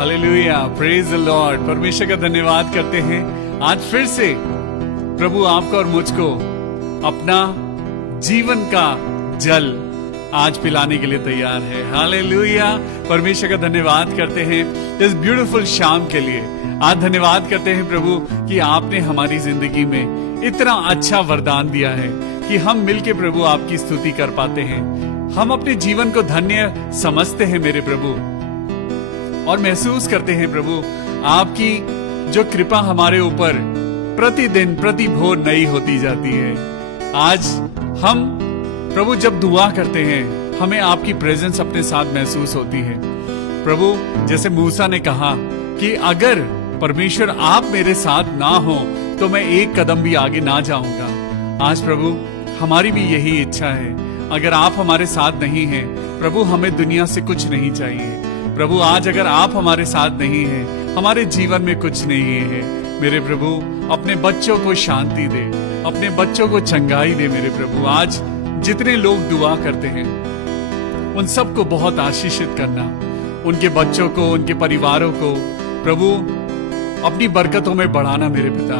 Hallelujah, praise the Lord. परमेश्वर का धन्यवाद करते हैं। आज फिर से प्रभु आपको और मुझको अपना जीवन का जल आज पिलाने के लिए तैयार है। हालेलुया, परमेश्वर का धन्यवाद करते हैं इस ब्यूटीफुल शाम के लिए। आज धन्यवाद करते हैं प्रभु कि आपने हमारी जिंदगी में इतना अच्छा वरदान दिया है कि हम मिलके प्रभु आपकी स्तुति कर पाते हैं। हम अपने जीवन को धन्य समझते हैं मेरे प्रभु, और महसूस करते हैं प्रभु आपकी जो कृपा हमारे ऊपर प्रतिदिन प्रति भोर नई होती जाती है। आज हम प्रभु जब दुआ करते हैं हमें आपकी प्रेजेंस अपने साथ महसूस होती है। प्रभु जैसे मूसा ने कहा कि अगर परमेश्वर आप मेरे साथ ना हो तो मैं एक कदम भी आगे ना जाऊंगा। आज प्रभु हमारी भी यही इच्छा है। अगर आप हमारे साथ नहीं हैं प्रभु, हमें दुनिया से कुछ नहीं चाहिए। प्रभु आज अगर आप हमारे साथ नहीं हैं, हमारे जीवन में कुछ नहीं है। मेरे प्रभु अपने बच्चों को शांति दे, अपने बच्चों को चंगाई दे। मेरे प्रभु आज जितने लोग दुआ करते हैं उन सबको बहुत आशीषित करना, उनके बच्चों को, उनके परिवारों को प्रभु अपनी बरकतों में बढ़ाना। मेरे पिता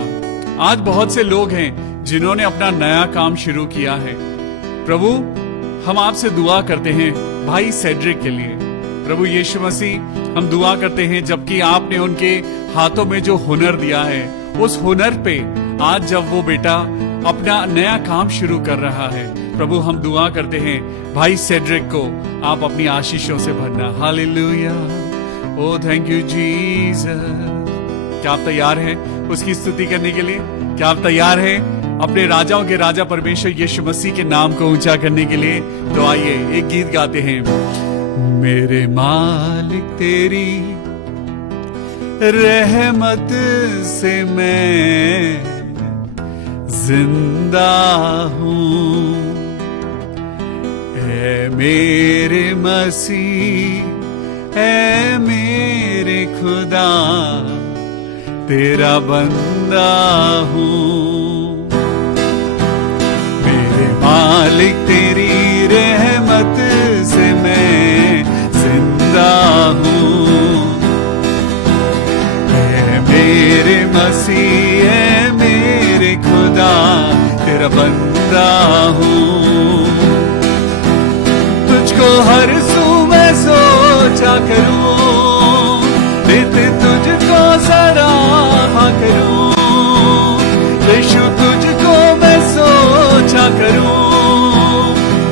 आज बहुत से लोग हैं जिन्होंने अपना नया काम शुरू किया है। प्रभु हम आपसे दुआ करते हैं भाई सेड्रिक के लिए। प्रभु यीशु मसीह हम दुआ करते हैं जबकि आपने उनके हाथों में जो हुनर दिया है उस हुनर पे आज जब वो बेटा अपना नया काम शुरू कर रहा है, प्रभु हम दुआ करते हैं भाई सेड्रिक को आप अपनी आशीषों से भरना। Hallelujah, oh thank you Jesus. क्या आप तैयार हैं उसकी स्तुति करने के लिए? क्या आप तैयार हैं अपने राजाओं के राजा परमेश्वर यीशु मसीह के नाम को ऊंचा करने के लिए? तो आइए एक गीत गाते हैं। मेरे मालिक तेरी रहमत से मैं जिंदा हूँ, ऐ मेरे मसीह ऐ मेरे खुदा तेरा बंदा हूँ। मेरे मालिक तेरी रहमत से मैं जिंदा हूँ, ऐ मेरे मसीह ऐ मेरे खुदा तेरा बंदा हूँ। तुझको हर सू मैं सोचा करूँ, नित तुझको सराहा करूँ। यीशु तुझको मैं सोचा करूँ,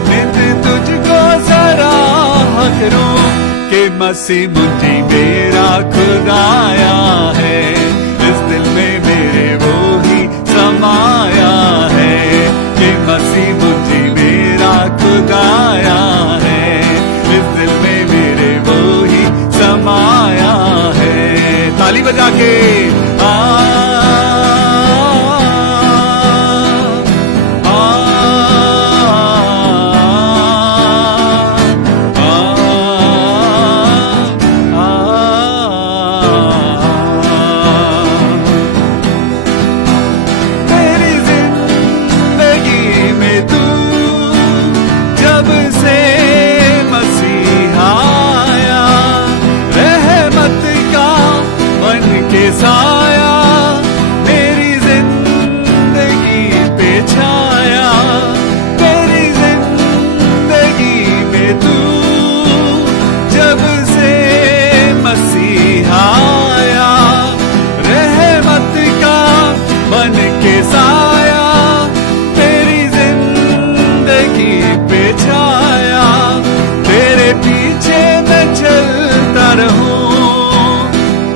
नित तुझको सराहा करूँ। कि मसीह मुझे मेरा खुदाया है, इस दिल में मेरे वो ही समाया है। कि मसीह मुझे मेरा खुदाया है, इस दिल में मेरे वो ही समाया है। ताली बजा के साया मेरी जिंदगी पे छाया। मेरी जिंदगी में तू जब से मसीह आया, रहमत का बन के साया तेरी जिंदगी पे छाया। तेरे पीछे मैं चलता रहूं,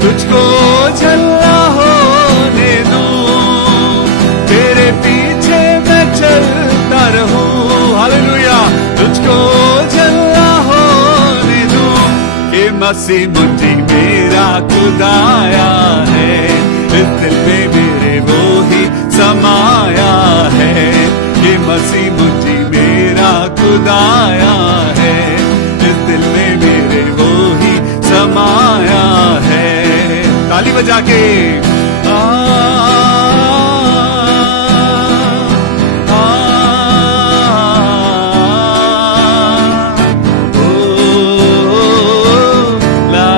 तुझको झल्ला होने दूं, तेरे पीछे मैं चलता रहूं। हालेलुया, तुझको झल्ला होने दूं। कि मसीह मुझे मेरा खुदाया है, इस दिल में मेरे वो ही समाया है। कि मसीह मुझे मेरा खुदाया है, इस दिल में मेरे वो ही समाया है। ताली बजा के ला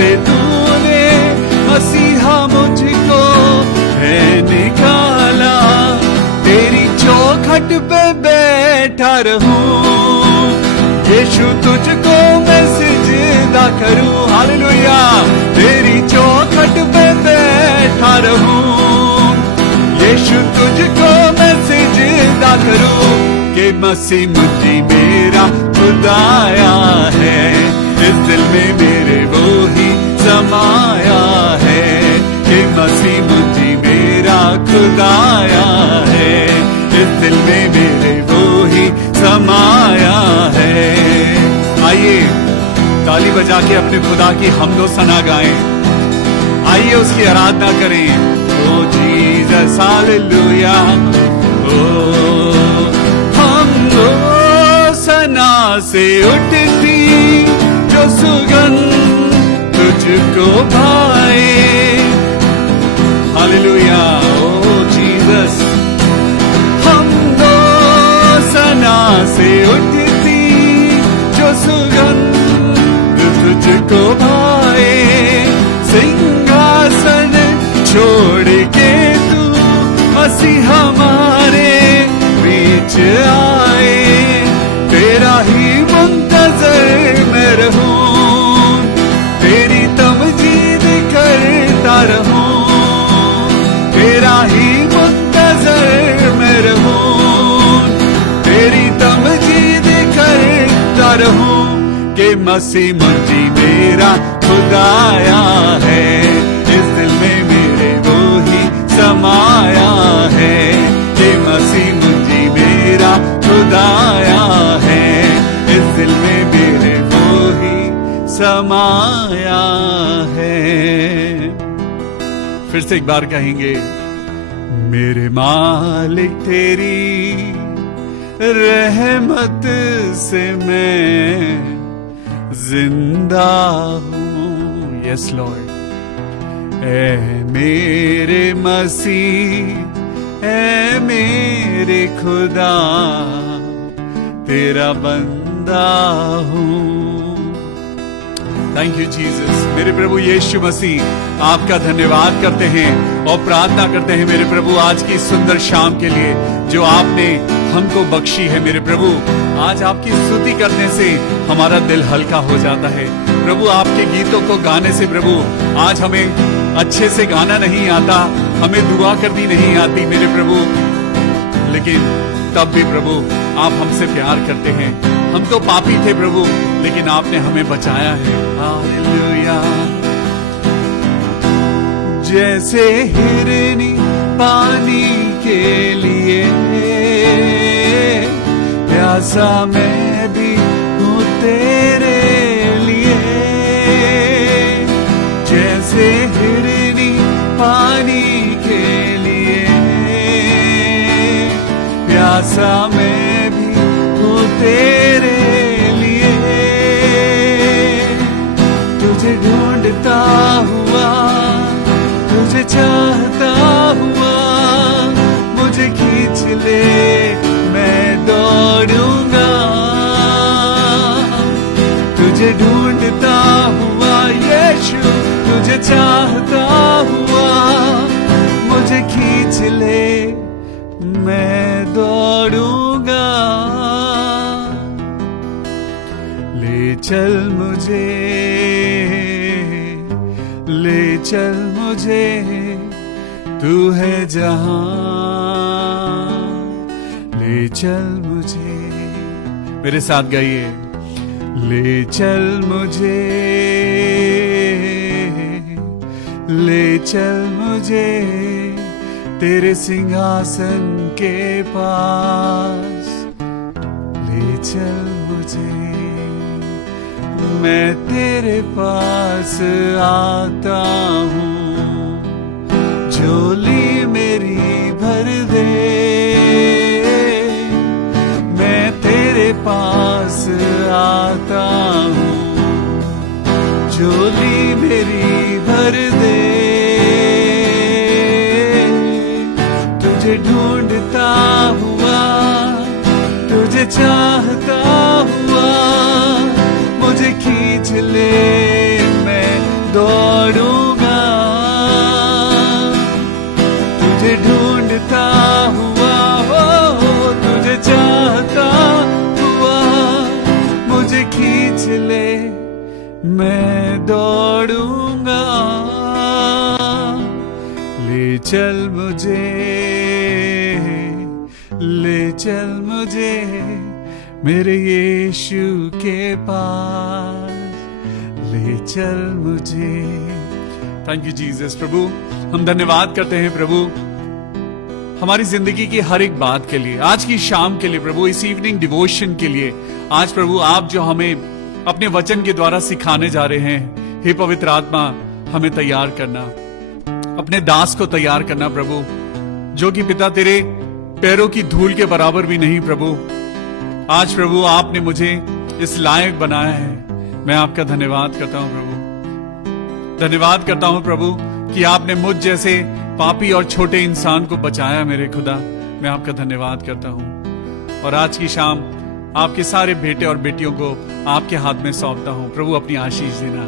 से तूने मसीहा मुझको है निकाला, तेरी चौखट पे बैठा रहूं, यीशु तुझको मैं सिजदा करूं, हालेलुया। तेरी चौखट पे बैठा रहूं, यीशु तुझको मैं सिजदा करूं, कि मसीह मुझी मेरा खुदाया है, इस दिल में मेरे वो ही समाया है, कि मसीह मुझी मेरा खुदाया है, इस दिल में मेरे वो ही समाया है। आइए ताली बजा के अपने खुदा की हमदो सना गाएं, आइए उसकी आराधना करें। ओ जीसस हालेलुया, ओ हमदो सना से उठती जो सुगंध तुझको भाए, हालेलुया। ओ जीसस, हमदो सना से उठती जो सुगंध तुझको भाए, सिंहासन छोड़ के तू मसीह हमारे बीच आए, तेरा ही मुंतजर मैं रहूं, तेरी तमजीद करता रहूं, तेरा ही मुंतजर मैं रहूं, तेरी तमजीद करता रहूं, कि मसीह मुझी मेरा खुदाया है, इस दिल में मेरे वो ही समाया है, कि मसीह मुझी मेरा खुदाया है, इस दिल में मेरे वो ही समाया है। फिर से एक बार कहेंगे, मेरे मालिक तेरी रहमत से मैं जिंदा हूँ, यस लॉर्ड। ऐ मेरे मसीह, ऐ मेरे खुदा, तेरा बंदा हूँ। Thank you Jesus. मेरे प्रभु यीशु मसीह, आपका धन्यवाद करते हैं और प्रार्थना करते हैं मेरे प्रभु आज की सुंदर शाम के लिए जो आपने हमको बख्शी है। मेरे प्रभु आज आपकी स्तुति करने से हमारा दिल हल्का हो जाता है प्रभु। आपके गीतों को गाने से प्रभु आज हमें अच्छे से गाना नहीं आता, हमें दुआ करनी नहीं आती मेरे प्रभु, लेकिन तब भी प्रभु आप हमसे प्यार करते हैं। हम तो पापी थे प्रभु, लेकिन आपने हमें बचाया है। हालेलुया। जैसे हिरनी पानी के लिए प्यासा मैं भी हूँ तेरे लिए, जैसे हिरनी पानी के लिए प्यासा मैं भी हूँ तेरे लिए, तुझे ढूंढता हुआ, तुझे चाहता हुआ, मुझे खींच ले मैं दौड़ूंगा, तुझे ढूंढता हुआ यीशु, तुझे चाहता हुआ, मुझे खींच ले मैं दौड़ूंगा। ले चल मुझे, ले चल मुझे, तू है जहां, ले चल मुझे। मेरे साथ गाइए, ले चल मुझे, ले चल मुझे तेरे सिंहासन के पास, ले चल मुझे, मैं तेरे पास आता हूँ, झोली मेरी भर दे, मैं तेरे पास आता हूँ, झोली मेरी भर दे, तुझे ढूंढता हुआ, तुझे चाहता हुआ, मुझे खींच ले मैं मैं दौड़ूंगा, ले चल मुझे, ले चल मुझे मेरे यीशु के पास, ले चल मुझे। Thank you Jesus. प्रभु हम धन्यवाद करते हैं प्रभु हमारी जिंदगी की हर एक बात के लिए, आज की शाम के लिए प्रभु, इस इवनिंग डिवोशन के लिए। आज प्रभु आप जो हमें अपने वचन के द्वारा सिखाने जा रहे हैं, हे पवित्र आत्मा हमें तैयार करना, अपने दास को तैयार करना प्रभु, जो कि पिता तेरे पैरों की धूल के बराबर भी नहीं प्रभु। आज प्रभु आपने मुझे इस लायक बनाया है, मैं आपका धन्यवाद करता हूं प्रभु। धन्यवाद करता हूं प्रभु कि आपने मुझ जैसे पापी और छोटे इंसान को बचाया मेरे खुदा, मैं आपका धन्यवाद करता हूं। और आज की शाम आपके सारे बेटे और बेटियों को आपके हाथ में सौंपता हूं प्रभु, अपनी आशीष देना।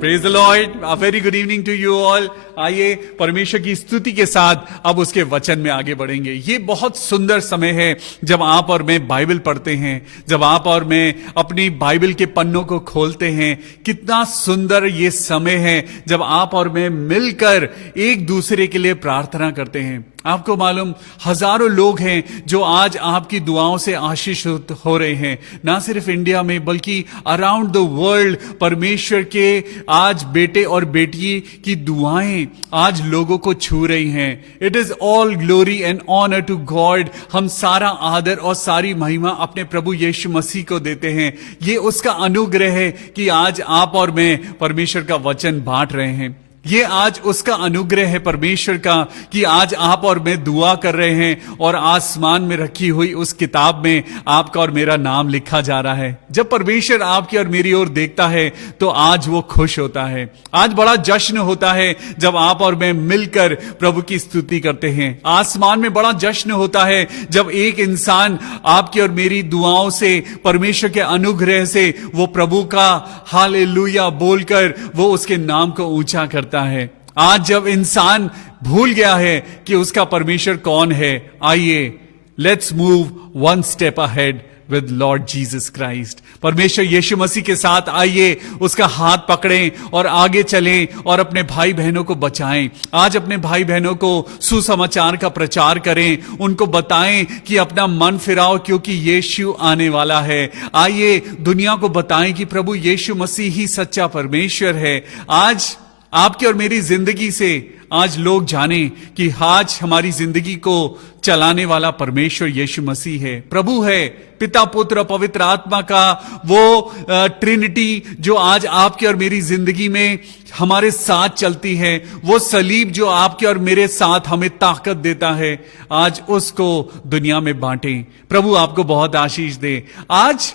Praise the Lord, a very good evening to you all. आइए परमेश्वर की स्तुति के साथ अब उसके वचन में आगे बढ़ेंगे। ये बहुत सुंदर समय है जब आप और मैं बाइबल पढ़ते हैं, जब आप और मैं अपनी बाइबल के पन्नों को खोलते हैं। कितना सुंदर ये समय है जब आप और मैं मिलकर एक दूसरे के लिए प्रार्थना करते हैं। आपको मालूम हजारों लोग हैं जो आज आपकी दुआओं से आशीषित हो रहे हैं, ना सिर्फ इंडिया में बल्कि अराउंड द वर्ल्ड। परमेश्वर के आज बेटे और बेटी की दुआएं आज लोगों को छू रही हैं। It is all glory and honour to God. हम सारा आदर और सारी महिमा अपने प्रभु यीशु मसीह को देते हैं। ये उसका अनुग्रह है कि आज आप और मैं परमेश्वर का वचन बांट रहे हैं। ये आज उसका अनुग्रह है परमेश्वर का कि आज आप और मैं दुआ कर रहे हैं और आसमान में रखी हुई उस किताब में आपका और मेरा नाम लिखा जा रहा है। जब परमेश्वर आपकी और मेरी ओर देखता है तो आज वो खुश होता है। आज बड़ा जश्न होता है जब आप और मैं मिलकर प्रभु की स्तुति करते हैं। आसमान में बड़ा जश्न होता है जब एक इंसान आपकी और मेरी दुआओं से, परमेश्वर के अनुग्रह से वो प्रभु का हालेलुया बोलकर वो उसके नाम को ऊंचा करता है। आज जब इंसान भूल गया है कि उसका परमेश्वर कौन है, आइए let's move one step ahead with Lord Jesus Christ. परमेश्वर यीशु मसीह के साथ आइए, उसका हाथ पकड़ें और आगे चलें और अपने भाई बहनों को बचाएं। आज अपने भाई बहनों को सुसमाचार का प्रचार करें, उनको बताएं कि अपना मन फिराओ क्योंकि यीशु आने वाला है। आइए दुनिया को बताएं कि प्रभु यीशु मसीह ही सच्चा परमेश्वर है। आज आपकी और मेरी जिंदगी से आज लोग जाने कि आज हमारी जिंदगी को चलाने वाला परमेश्वर यीशु मसीह है, प्रभु है, पिता पुत्र पवित्र आत्मा का वो ट्रिनिटी जो आज आपकी और मेरी जिंदगी में हमारे साथ चलती है। वो सलीब जो आपके और मेरे साथ हमें ताकत देता है, आज उसको दुनिया में बांटें। प्रभु आपको बहुत आशीष दे। आज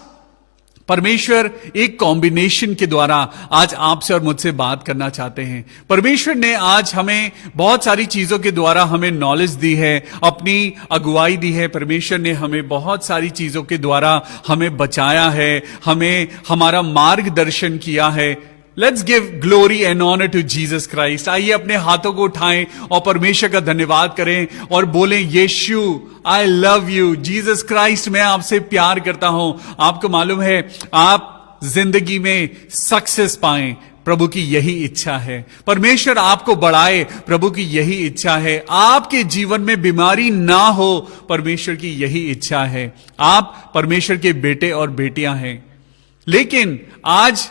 परमेश्वर एक कॉम्बिनेशन के द्वारा आज आपसे और मुझसे बात करना चाहते हैं। परमेश्वर ने आज हमें बहुत सारी चीजों के द्वारा हमें नॉलेज दी है, अपनी अगुवाई दी है। परमेश्वर ने हमें बहुत सारी चीजों के द्वारा हमें बचाया है, हमें हमारा मार्गदर्शन किया है। Let's give glory and honour to Jesus Christ. आइए अपने हाथों को उठाएं और परमेश्वर का धन्यवाद करें और बोलें, Yeshu I love you, Jesus Christ मैं आपसे प्यार करता हूं। आपको मालूम है आप जिंदगी में सक्सेस पाएं, प्रभु की यही इच्छा है। परमेश्वर आपको बढ़ाए, प्रभु की यही इच्छा है। आपके जीवन में बीमारी ना हो, परमेश्वर की यही इच्छा है। आप परमेश्वर के बेटे और बेटियां हैं। लेकिन आज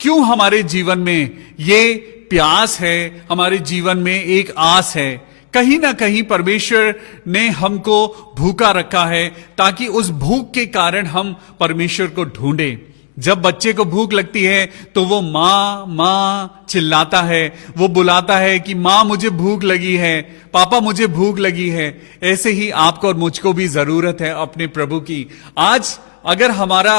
क्यों हमारे जीवन में ये प्यास है, हमारे जीवन में एक आस है? कहीं ना कहीं परमेश्वर ने हमको भूखा रखा है ताकि उस भूख के कारण हम परमेश्वर को ढूंढें। जब बच्चे को भूख लगती है तो वो माँ माँ चिल्लाता है, वो बुलाता है कि माँ मुझे भूख लगी है, पापा मुझे भूख लगी है। ऐसे ही आपको और मुझको भी जरूरत है अपने प्रभु की। आज अगर हमारा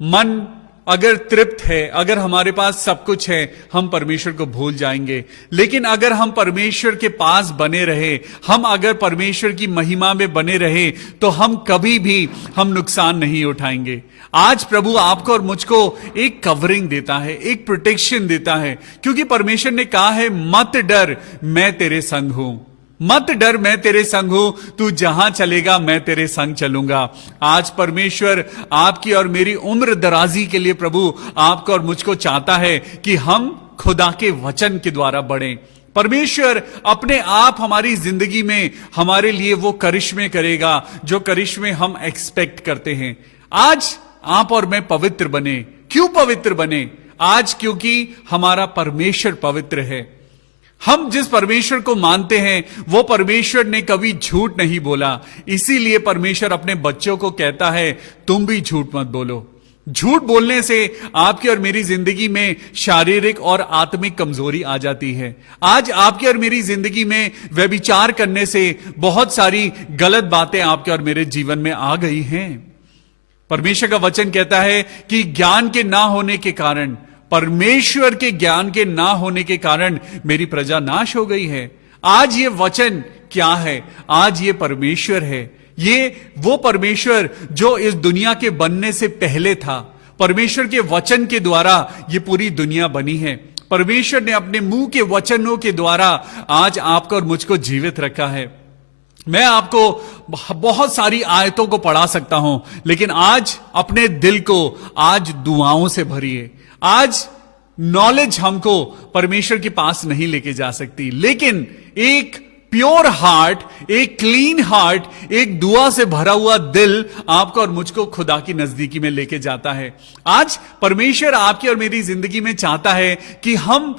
मन अगर तृप्त है, अगर हमारे पास सब कुछ है, हम परमेश्वर को भूल जाएंगे। लेकिन अगर हम परमेश्वर के पास बने रहे, हम अगर परमेश्वर की महिमा में बने रहे, तो हम कभी भी हम नुकसान नहीं उठाएंगे। आज प्रभु आपको और मुझको एक कवरिंग देता है, एक प्रोटेक्शन देता है, क्योंकि परमेश्वर ने कहा है मत डर, मैं तेरे संग हूं। मत डर, मैं तेरे संग हूं, तू जहां चलेगा मैं तेरे संग चलूंगा। आज परमेश्वर आपकी और मेरी उम्र दराजी के लिए प्रभु आपको और मुझको चाहता है कि हम खुदा के वचन के द्वारा बढ़ें। परमेश्वर अपने आप हमारी जिंदगी में हमारे लिए वो करिश्मे करेगा जो करिश्मे हम एक्सपेक्ट करते हैं। आज आप और मैं पवित्र बने। क्यों पवित्र बने? आज क्योंकि हमारा परमेश्वर पवित्र है। हम जिस परमेश्वर को मानते हैं वो परमेश्वर ने कभी झूठ नहीं बोला। इसीलिए परमेश्वर अपने बच्चों को कहता है तुम भी झूठ मत बोलो। झूठ बोलने से आपकी और मेरी जिंदगी में शारीरिक और आत्मिक कमजोरी आ जाती है। आज आपकी और मेरी जिंदगी में व्यभिचार करने से बहुत सारी गलत बातें आपके और मेरे जीवन में आ गई हैं। परमेश्वर का वचन कहता है कि ज्ञान के ना होने के कारण, परमेश्वर के ज्ञान के ना होने के कारण मेरी प्रजा नाश हो गई है। आज ये वचन क्या है? आज ये परमेश्वर है। ये वो परमेश्वर जो इस दुनिया के बनने से पहले था। परमेश्वर के वचन के द्वारा ये पूरी दुनिया बनी है। परमेश्वर ने अपने मुंह के वचनों के द्वारा आज आपको और मुझको जीवित रखा है। मैं आपको बहुत सारी आयतों को पढ़ा सकता हूं, लेकिन आज अपने दिल को आज दुआओं से भरिए। आज नॉलेज हमको परमेश्वर के पास नहीं लेके जा सकती, लेकिन एक प्योर हार्ट, एक क्लीन हार्ट, एक दुआ से भरा हुआ दिल आपको और मुझको खुदा की नजदीकी में लेके जाता है। आज परमेश्वर आपकी और मेरी जिंदगी में चाहता है कि हम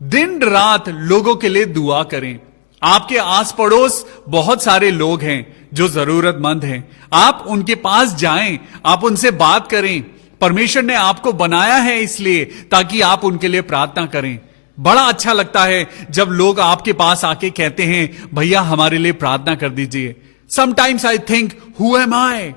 दिन रात लोगों के लिए दुआ करें। आपके आस पड़ोस बहुत सारे लोग हैं जो जरूरतमंद हैं। आप उनके पास जाएं, आप उनसे बात करें। परमेश्वर ने आपको बनाया है इसलिए ताकि आप उनके लिए प्रार्थना करें। बड़ा अच्छा लगता है जब लोग आपके पास आके कहते हैं भैया हमारे लिए प्रार्थना कर दीजिए। Sometimes I think who am I,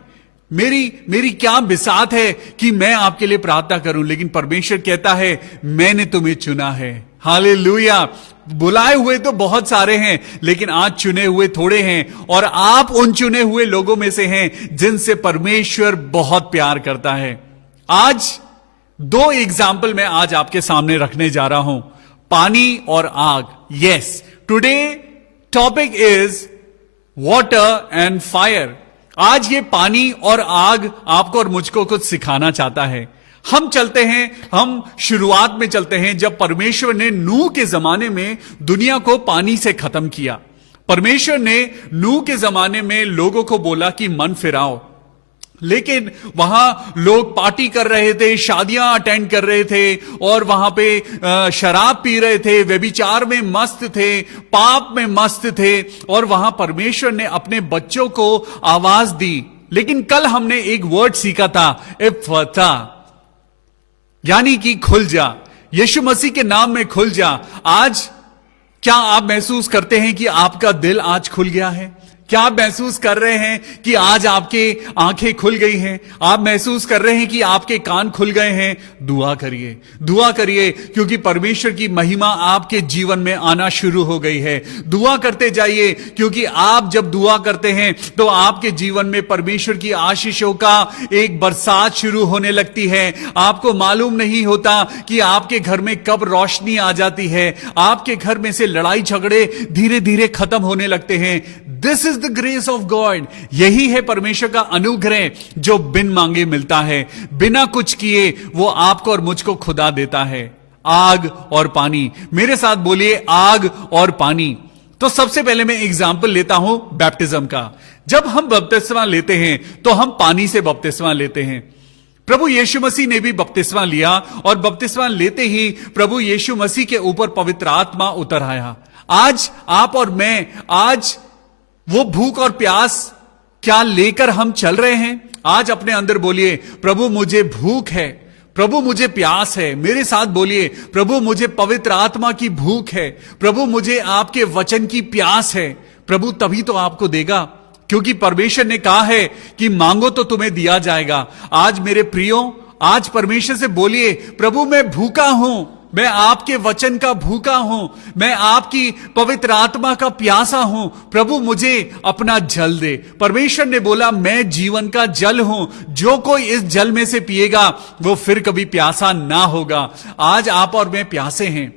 मेरी क्या बिसात है कि मैं आपके लिए प्रार्थना करूं, लेकिन परमेश्वर कहता है मैंने तुम्हें चुना है। हालेलुया। बुलाए हुए तो बहुत सारे हैं, लेकिन आज चुने हुए थोड़े हैं, और आप उन चुने हुए लोगों में से हैं जिनसे परमेश्वर बहुत प्यार करता है। आज दो एग्जाम्पल मैं आज आपके सामने रखने जा रहा हूं, पानी और आग। Yes, today topic is water and fire. आज ये पानी और आग आपको और मुझको कुछ सिखाना चाहता है। हम चलते हैं, हम शुरुआत में चलते हैं जब परमेश्वर ने नूह के जमाने में दुनिया को पानी से खत्म किया। परमेश्वर ने नूह के जमाने में लोगों को बोला कि मन फिराओ, लेकिन वहां लोग पार्टी कर रहे थे, शादियां अटेंड कर रहे थे, और वहां पे शराब पी रहे थे, व्यभिचार में मस्त थे, पाप में मस्त थे, और वहां परमेश्वर ने अपने बच्चों को आवाज दी। लेकिन कल हमने एक वर्ड सीखा था, इफ्फता, यानी कि खुल जा। यीशु मसीह के नाम में खुल जा। आज क्या आप महसूस करते हैं कि आपका दिल आज खुल गया है? क्या आप महसूस कर रहे हैं कि आज आपके आंखें खुल गई हैं? आप महसूस कर रहे हैं कि आपके कान खुल गए हैं? दुआ करिए, दुआ करिए, क्योंकि परमेश्वर की महिमा आपके जीवन में आना शुरू हो गई है। दुआ करते जाइए, क्योंकि आप जब दुआ करते हैं तो आपके जीवन में परमेश्वर की आशीषों का एक बरसात शुरू होने लगती है। आपको मालूम नहीं होता कि आपके घर में कब रोशनी आ जाती है। आपके घर में से लड़ाई झगड़े धीरे धीरे खत्म होने लगते हैं। This is the grace of God. यही है परमेश्वर का अनुग्रह जो बिन मांगे मिलता है, बिना कुछ किए वो आपको और मुझको खुदा देता है। आग और पानी, मेरे साथ बोलिए आग और पानी। तो सबसे पहले मैं एग्जाम्पल लेता हूं बैप्टिज्म का। जब हम बपतिस्मा लेते हैं तो हम पानी से बपतिस्मा लेते हैं। प्रभु यीशु मसीह ने भी बपतिस्मा लिया, और बपतिस्मा लेते ही प्रभु यीशु मसीह के ऊपर पवित्र आत्मा उतर आया। आज आप और मैं, आज वो भूख और प्यास क्या लेकर हम चल रहे हैं? आज अपने अंदर बोलिए, प्रभु मुझे भूख है, प्रभु मुझे प्यास है। मेरे साथ बोलिए, प्रभु मुझे पवित्र आत्मा की भूख है, प्रभु मुझे आपके वचन की प्यास है। प्रभु तभी तो आपको देगा, क्योंकि परमेश्वर ने कहा है कि मांगो तो तुम्हें दिया जाएगा। आज मेरे प्रियो, आज परमेश्वर से बोलिए, प्रभु मैं भूखा हूं, मैं आपके वचन का भूखा हूं, मैं आपकी पवित्र आत्मा का प्यासा हूं। प्रभु मुझे अपना जल दे। परमेश्वर ने बोला, मैं जीवन का जल हूं, जो कोई इस जल में से पिएगा वो फिर कभी प्यासा ना होगा। आज आप और मैं प्यासे हैं।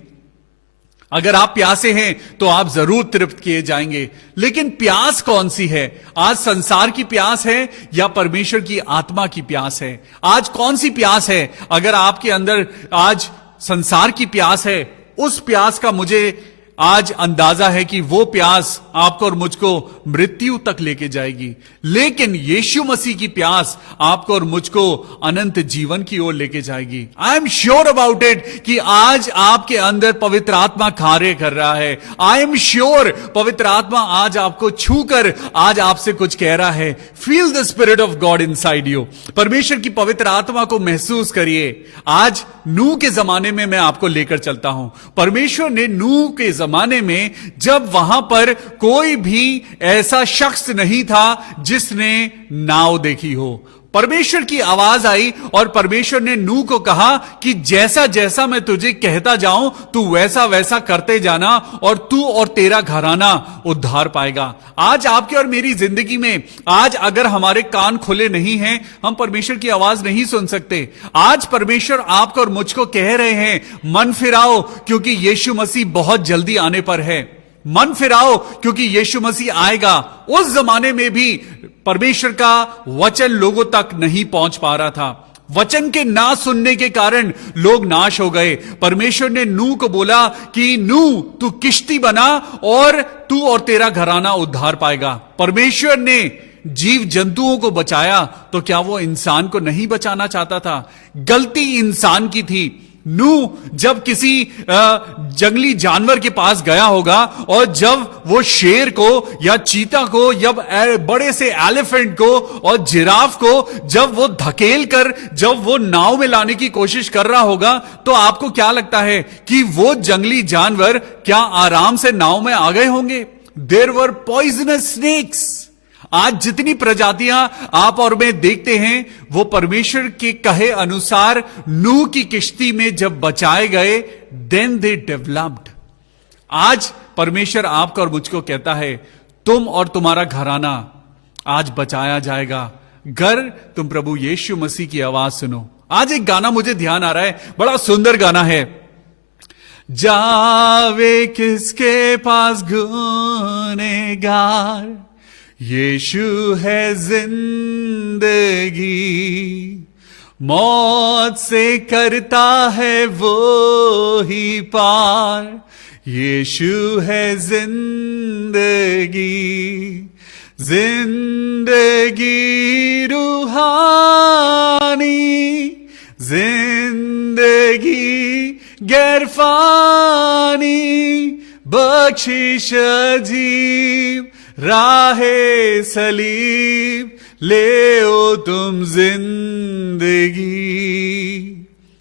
अगर आप प्यासे हैं तो आप जरूर तृप्त किए जाएंगे। लेकिन प्यास कौन सी है? आज संसार की प्यास है या परमेश्वर की आत्मा की प्यास है? आज कौन सी प्यास है? अगर आपके अंदर आज संसार की प्यास है, उस प्यास का मुझे आज अंदाजा है कि वो प्यास आपको और मुझको मृत्यु तक लेके जाएगी। लेकिन यीशु मसीह की प्यास आपको और मुझको अनंत जीवन की ओर लेके जाएगी। I am sure about it कि आज आपके अंदर पवित्र आत्मा कार्य कर रहा है। आई एम श्योर पवित्र आत्मा आज आपको छूकर आज आपसे कुछ कह रहा है। Feel the spirit of God inside you. परमेश्वर की पवित्र आत्मा को महसूस करिए। आज नूह के जमाने में मैं आपको लेकर चलता हूं। परमेश्वर ने नूह के जमाने में, जब वहां पर कोई भी ऐसा शख्स नहीं था जिसने नाव देखी हो, परमेश्वर की आवाज आई और परमेश्वर ने नूह को कहा कि जैसा जैसा मैं तुझे कहता जाऊं तू वैसा वैसा करते जाना और तू और तेरा घराना उद्धार पाएगा। आज आपके और मेरी जिंदगी में आज अगर हमारे कान खुले नहीं हैं, हम परमेश्वर की आवाज नहीं सुन सकते। आज परमेश्वर आपको और मुझको कह रहे हैं, मन फिराओ क्योंकि यीशु मसीह बहुत जल्दी आने पर है। मन फिराओ क्योंकि यीशु मसीह आएगा। उस जमाने में भी परमेश्वर का वचन लोगों तक नहीं पहुंच पा रहा था। वचन के ना सुनने के कारण लोग नाश हो गए। परमेश्वर ने नूह को बोला कि नूह तू किश्ती बना और तू और तेरा घराना उद्धार पाएगा। परमेश्वर ने जीव जंतुओं को बचाया, तो क्या वो इंसान को नहीं बचाना चाहता था? गलती इंसान की थी। नूह जब किसी जंगली जानवर के पास गया होगा और जब वो शेर को या चीता को या बड़े से एलिफेंट को और जिराफ को जब वो धकेल कर जब वो नाव में लाने की कोशिश कर रहा होगा, तो आपको क्या लगता है कि वो जंगली जानवर क्या आराम से नाव में आ गए होंगे? There were poisonous snakes. आज जितनी प्रजातियां आप और मैं देखते हैं, वो परमेश्वर के कहे अनुसार नूह की किश्ती में जब बचाए गए, देन दे डेवलप्ड। आज परमेश्वर आपको और मुझको कहता है, तुम और तुम्हारा घराना आज बचाया जाएगा, घर तुम प्रभु यीशु मसीह की आवाज सुनो। आज एक गाना मुझे ध्यान आ रहा है, बड़ा सुंदर गाना है। जावे किसके पास गुनहगार, यीशु है जिंदगी, मौत से करता है वो ही पार, यीशु है जिंदगी, जिंदगी रूहानी, जिंदगी गैरफानी, बख्शिश अजीब राहे सलीब, ले ओ तुम जिंदगी।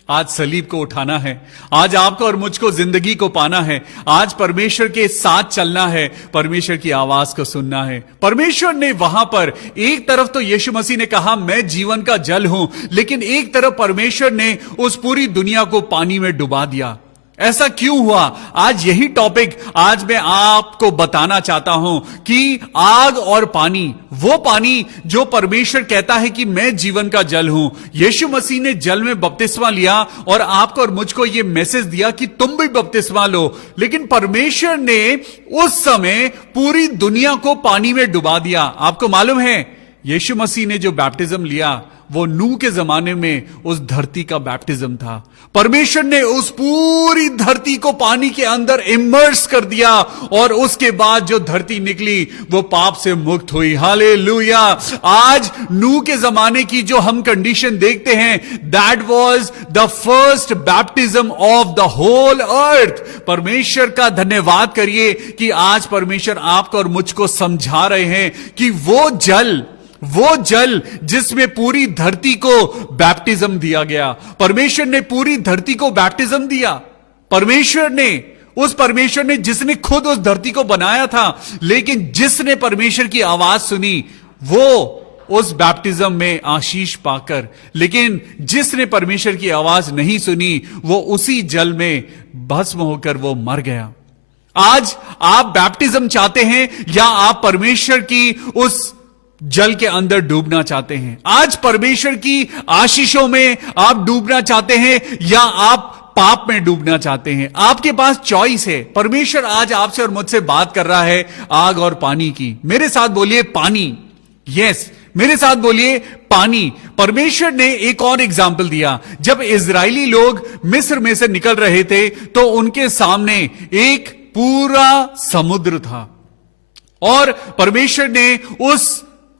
आज सलीब को उठाना है। आज आपको और मुझको जिंदगी को पाना है। आज परमेश्वर के साथ चलना है, परमेश्वर की आवाज को सुनना है। परमेश्वर ने वहां पर एक तरफ तो यीशु मसीह ने कहा मैं जीवन का जल हूं, लेकिन एक तरफ परमेश्वर ने उस पूरी दुनिया को पानी में डुबा दिया। ऐसा क्यों हुआ? आज यही टॉपिक आज मैं आपको बताना चाहता हूं कि आग और पानी, वो पानी जो परमेश्वर कहता है कि मैं जीवन का जल हूं। यीशु मसीह ने जल में बपतिस्मा लिया और आपको और मुझको ये मैसेज दिया कि तुम भी बपतिस्मा लो, लेकिन परमेश्वर ने उस समय पूरी दुनिया को पानी में डुबा दिया। आपको मालूम है, यीशु मसीह ने जो बैप्टिज्म लिया वो नूह के जमाने में उस धरती का बैप्टिज्म था। परमेश्वर ने उस पूरी धरती को पानी के अंदर इमर्स कर दिया और उसके बाद जो धरती निकली वो पाप से मुक्त हुई। हालेलुया। आज नूह के जमाने की जो हम कंडीशन देखते हैं, that was the first baptism of the whole earth. परमेश्वर का धन्यवाद करिए कि आज परमेश्वर आपको और मुझको समझा रहे हैं कि वो जल जिसमें पूरी धरती को बैप्टिज्म दिया गया, परमेश्वर ने पूरी धरती को बैप्टिज्म दिया। परमेश्वर ने जिसने खुद उस धरती को बनाया था, लेकिन जिसने परमेश्वर की आवाज सुनी वो उस बैप्टिज्म में आशीष पाकर, लेकिन जिसने परमेश्वर की आवाज नहीं सुनी वो उसी जल में भस्म होकर वो मर गया। आज आप बैप्टिज्म चाहते हैं या आप परमेश्वर की उस जल के अंदर डूबना चाहते हैं? आज परमेश्वर की आशीषों में आप डूबना चाहते हैं या आप पाप में डूबना चाहते हैं, आपके पास चॉइस है। परमेश्वर आज आपसे और मुझसे बात कर रहा है आग और पानी की। मेरे साथ बोलिए पानी। यस, मेरे साथ बोलिए पानी। परमेश्वर ने एक और एग्जाम्पल दिया। जब इजरायली लोग मिस्र में से निकल रहे थे तो उनके सामने एक पूरा समुद्र था और परमेश्वर ने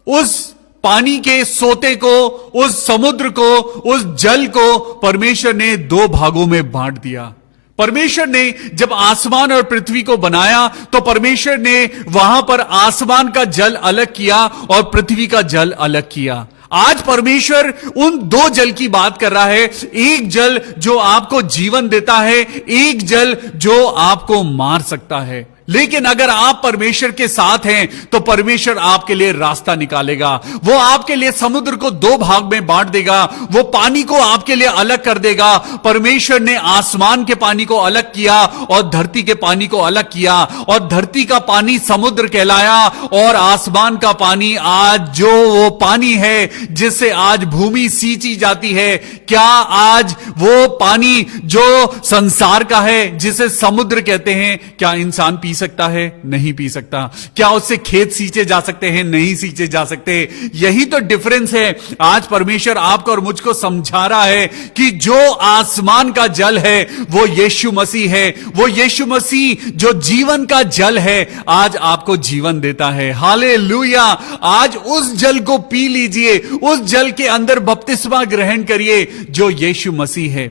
उस पानी के सोते को, उस समुद्र को, उस जल को परमेश्वर ने दो भागों में बांट दिया। परमेश्वर ने जब आसमान और पृथ्वी को बनाया तो परमेश्वर ने वहां पर आसमान का जल अलग किया और पृथ्वी का जल अलग किया। आज परमेश्वर उन दो जल की बात कर रहा है, एक जल जो आपको जीवन देता है, एक जल जो आपको मार सकता है। लेकिन अगर आप परमेश्वर के साथ हैं तो परमेश्वर आपके लिए रास्ता निकालेगा। वो आपके लिए समुद्र को दो भाग में बांट देगा, वो पानी को आपके लिए अलग कर देगा। परमेश्वर ने आसमान के पानी को अलग किया और धरती के पानी को अलग किया, और धरती का पानी समुद्र कहलाया और आसमान का पानी आज जो वो पानी है जिससे आज भूमि सींची जाती है। क्या आज वो पानी जो संसार का है, जिसे समुद्र कहते हैं, क्या इंसान पी सकता है? नहीं पी सकता। क्या उससे खेत सींचे जा सकते हैं? नहीं सींचे जा सकते। यही तो डिफरेंस है। आज परमेश्वर आपको और मुझको समझा रहा है कि जो आसमान का जल है वो यीशु मसीह है। वो यीशु मसीह जो जीवन का जल है आज आपको जीवन देता है। हालेलुया। आज उस जल को पी लीजिए, उस जल के अंदर बपतिस्मा ग्रहण करिए जो यीशु मसीह है।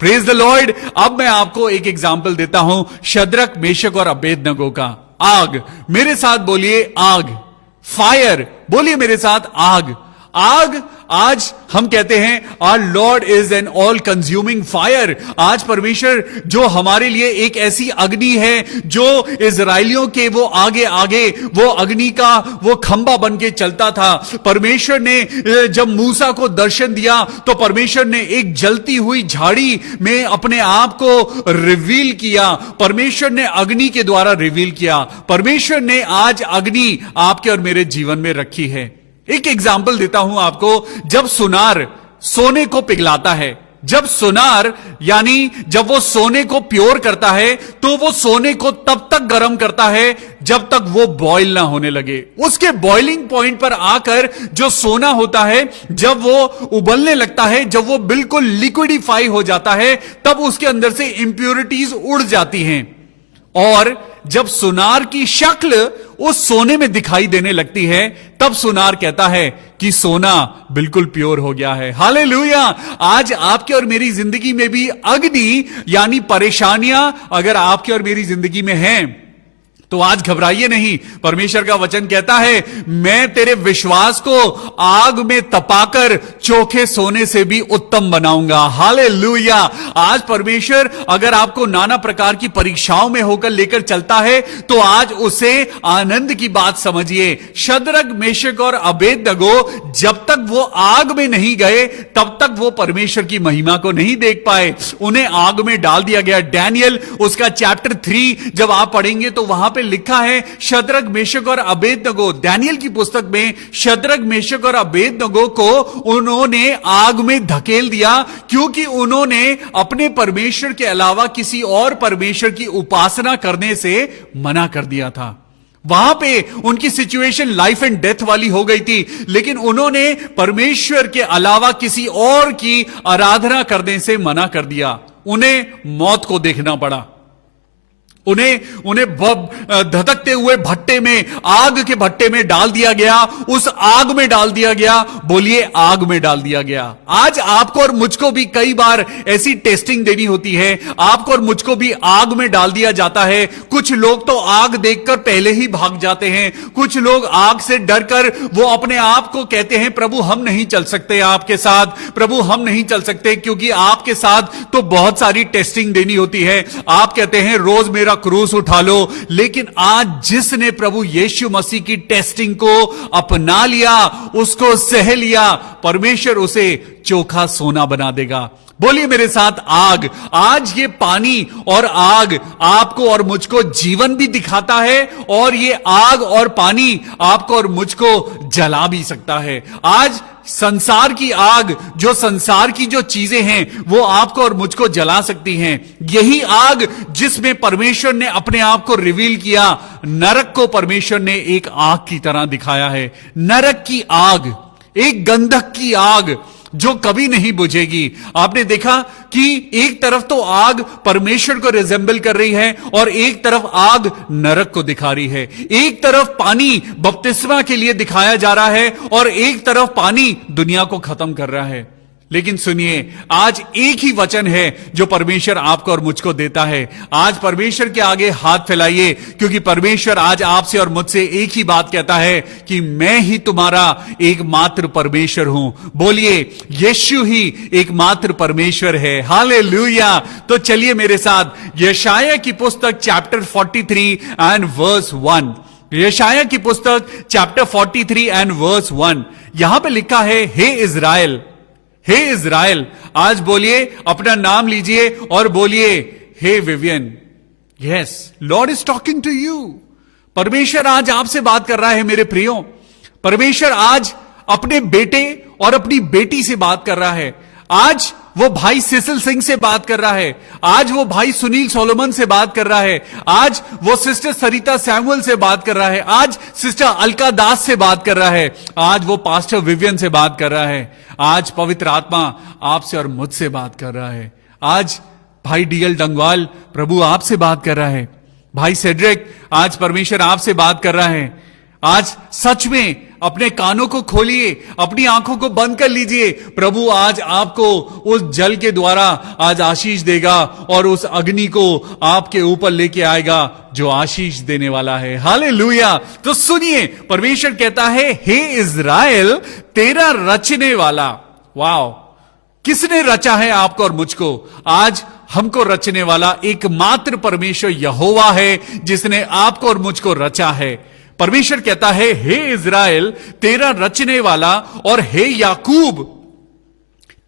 Praise the Lord. अब मैं आपको एक एग्जाम्पल देता हूं शद्रक, मेशक और अबेदनगो का। आग, मेरे साथ बोलिए आग। फायर, बोलिए मेरे साथ आग। आग, आज हम कहते हैं our Lord is an all consuming fire. आज परमेश्वर जो हमारे लिए एक ऐसी अग्नि है जो इजराइलियों के वो आगे आगे वो अग्नि का वो खंबा बन के चलता था। परमेश्वर ने जब मूसा को दर्शन दिया तो परमेश्वर ने एक जलती हुई झाड़ी में अपने आप को रिवील किया। परमेश्वर ने अग्नि के द्वारा रिवील किया। परमेश्वर ने आज अग्नि आपके और मेरे जीवन में रखी है। एक एग्जाम्पल देता हूं आपको। जब सुनार सोने को पिघलाता है, जब सुनार यानी जब वो सोने को प्योर करता है तो वो सोने को तब तक गर्म करता है जब तक वो बॉयल ना होने लगे। उसके बॉइलिंग पॉइंट पर आकर जो सोना होता है, जब वो उबलने लगता है, जब वो बिल्कुल लिक्विडिफाई हो जाता है, तब उसके अंदर से इंप्योरिटीज उड़ जाती हैं। और जब सुनार की शक्ल उस सोने में दिखाई देने लगती है तब सुनार कहता है कि सोना बिल्कुल प्योर हो गया है। हालेलुया। आज आपके और मेरी जिंदगी में भी अग्नि यानी परेशानियां अगर आपके और मेरी जिंदगी में हैं तो आज घबराइए नहीं। परमेश्वर का वचन कहता है मैं तेरे विश्वास को आग में तपाकर चोखे सोने से भी उत्तम बनाऊंगा। हालेलुया। आज परमेश्वर अगर आपको नाना प्रकार की परीक्षाओं में होकर लेकर चलता है तो आज उसे आनंद की बात समझिए। शद्रक, मेशक और अबेदनगो जब तक वो आग में नहीं गए तब तक वो परमेश्वर की महिमा को नहीं देख पाए। उन्हें आग में डाल दिया गया। डैनियल उसका चैप्टर 3 जब आप पढ़ेंगे तो वहां लिखा है शद्रक, मेशक और अबेदनगो। डैनियल की पुस्तक में शद्रक, मेशक और अबेदनगो को उन्होंने आग में धकेल दिया क्योंकि उन्होंने अपने परमेश्वर के अलावा किसी और परमेश्वर की उपासना करने से मना कर दिया था। वहां पे उनकी सिचुएशन लाइफ एंड डेथ वाली हो गई थी, लेकिन उन्होंने परमेश्वर के अलावा किसी और की आराधना करने से मना कर दिया। उन्हें मौत को देखना पड़ा। उन्हें धधकते हुए भट्टे में, आग के भट्टे में डाल दिया गया। उस आग में डाल दिया गया। बोलिए आग में डाल दिया गया। आज आपको और मुझको भी कई बार ऐसी टेस्टिंग देनी होती है। आपको और मुझको भी आग में डाल दिया जाता है। कुछ लोग तो आग देखकर पहले ही भाग जाते हैं। कुछ लोग आग से डरकर वो अपने आप को कहते हैं प्रभु हम नहीं चल सकते आपके साथ, प्रभु हम नहीं चल सकते क्योंकि आपके साथ तो बहुत सारी टेस्टिंग देनी होती है। आप कहते हैं रोज मेरा क्रूस उठा लो। लेकिन आज जिसने प्रभु यीशु मसीह की टेस्टिंग को अपना लिया, उसको सह लिया, परमेश्वर उसे चोखा सोना बना देगा। बोलिए मेरे साथ, आग। आज ये पानी और आग आपको और मुझको जीवन भी दिखाता है, और ये आग और पानी आपको और मुझको जला भी सकता है। आज संसार की आग, जो संसार की जो चीजें हैं वो आपको और मुझको जला सकती हैं। यही आग जिसमें परमेश्वर ने अपने आप को रिवील किया, नरक को परमेश्वर ने एक आग की तरह दिखाया है। नरक की आग, एक गंधक की आग जो कभी नहीं बुझेगी। आपने देखा कि एक तरफ तो आग परमेश्वर को रिजेंबल कर रही है और एक तरफ आग नरक को दिखा रही है। एक तरफ पानी बपतिस्मा के लिए दिखाया जा रहा है और एक तरफ पानी दुनिया को खत्म कर रहा है। लेकिन सुनिए, आज एक ही वचन है जो परमेश्वर आपको और मुझको देता है। आज परमेश्वर के आगे हाथ फैलाइए, क्योंकि परमेश्वर आज आपसे और मुझसे एक ही बात कहता है कि मैं ही तुम्हारा एकमात्र परमेश्वर हूं। बोलिए, यीशु ही एकमात्र परमेश्वर है। हालेलुया। तो चलिए मेरे साथ यशायाह की पुस्तक चैप्टर 43 एंड वर्स 1। यशायाह की पुस्तक चैप्टर 43 एंड वर्स 1, यहां पे लिखा है, हे इज़राइल, हे इज़राइल। आज बोलिए, अपना नाम लीजिए और बोलिए, हे Vivian. Yes, Lord is talking to you. परमेश्वर आज आपसे बात कर रहा है मेरे प्रियो। परमेश्वर आज अपने बेटे और अपनी बेटी से बात कर रहा है। आज वो भाई सिसिल सिंह से बात कर रहा है। आज वो भाई सुनील सोलोमन से बात कर रहा है। आज वो सिस्टर सरिता सैमुअल से बात कर रहा है। आज सिस्टर अलका दास से बात कर रहा है। आज वो पास्टर विवियन से बात कर रहा है। आज पवित्र आत्मा आपसे और मुझसे बात कर रहा है। आज भाई डीएल डंगवाल, प्रभु आपसे बात कर रहा है। भाई सेड्रिक, आज परमेश्वर आपसे बात कर रहा है। आज सच में अपने कानों को खोलिए, अपनी आंखों को बंद कर लीजिए। प्रभु आज आपको उस जल के द्वारा आज आशीष देगा और उस अग्नि को आपके ऊपर लेके आएगा जो आशीष देने वाला है। हालेलुया। तो सुनिए, परमेश्वर कहता है, हे इज़राइल, तेरा रचने वाला। वाओ, किसने रचा है आपको और मुझको? आज हमको रचने वाला एकमात्र परमेश्वर यहोवा है, जिसने आपको और मुझको रचा है। परमेश्वर कहता है, हे इज़राइल, तेरा रचने वाला, और हे याकूब,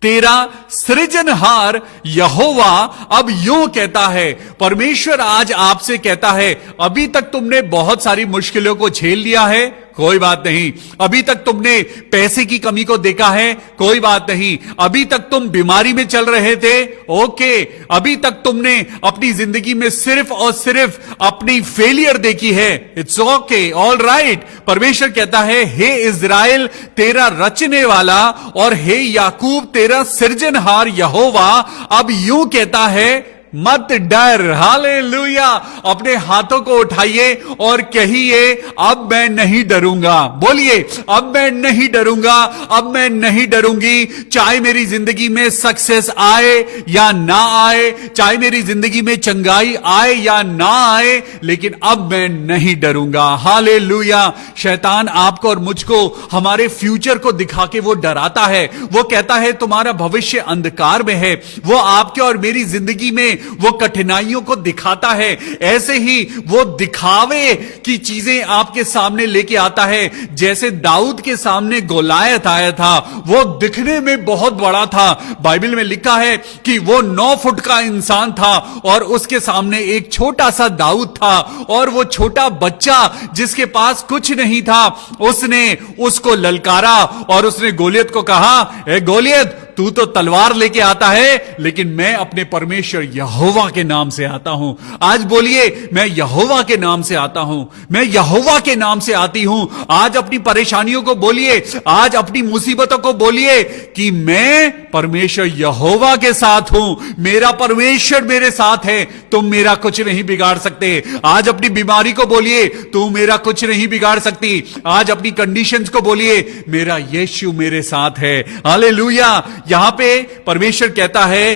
तेरा सृजनहार यहोवा अब यूं कहता है। परमेश्वर आज आपसे कहता है, अभी तक तुमने बहुत सारी मुश्किलों को झेल लिया है, कोई बात नहीं। अभी तक तुमने पैसे की कमी को देखा है, कोई बात नहीं। अभी तक तुम बीमारी में चल रहे थे, ओके। अभी तक तुमने अपनी जिंदगी में सिर्फ और सिर्फ अपनी फेलियर देखी है, इट्स ओके, ऑल राइट। परमेश्वर कहता है, हे इज़राइल, तेरा रचने वाला, और हे याकूब, तेरा सृजनहार यहोवा अब यूं कहता है, मत डर। हालेलुया। अपने हाथों को उठाइए और कहिए, अब मैं नहीं डरूंगा। बोलिए, अब मैं नहीं डरूंगा, अब मैं नहीं डरूंगी। चाहे मेरी जिंदगी में सक्सेस आए या ना आए, चाहे मेरी जिंदगी में चंगाई आए या ना आए, लेकिन अब मैं नहीं डरूंगा। हालेलुया। शैतान आपको और मुझको हमारे फ्यूचर को दिखा के वो डराता है। वो कहता है तुम्हारा भविष्य अंधकार में है। वो आपके और मेरी जिंदगी में वो कठिनाइयों को दिखाता है। ऐसे ही वो दिखावे की चीजें आपके सामने लेके आता है। जैसे दाऊद के सामने गोलायत आया था, वो दिखने में बहुत बड़ा था। बाइबल में लिखा है कि वो 9 फुट का इंसान था और उसके सामने एक छोटा सा दाऊद था, और वो छोटा बच्चा जिसके पास कुछ नहीं था, उसने उसको ललकारा और उसने गोलियत को कहा, ए गोलियत, तू तो तलवार लेके आता है, लेकिन मैं अपने परमेश्वर यहोवा के नाम से आता हूं। आज बोलिए, मैं यहोवा के नाम से आता हूं, मैं यहोवा के नाम से आती हूं। आज अपनी परेशानियों को बोलिए, आज अपनी मुसीबतों को बोलिए कि मैं परमेश्वर यहोवा के साथ हूं, मेरा परमेश्वर मेरे साथ है, तुम मेरा कुछ नहीं बिगाड़ सकते। आज अपनी बीमारी को बोलिए, तू मेरा कुछ नहीं बिगाड़ सकती। आज अपनी कंडीशंस को बोलिए, मेरा यीशु मेरे साथ है। हालेलुया। यहां पे परमेश्वर कहता है,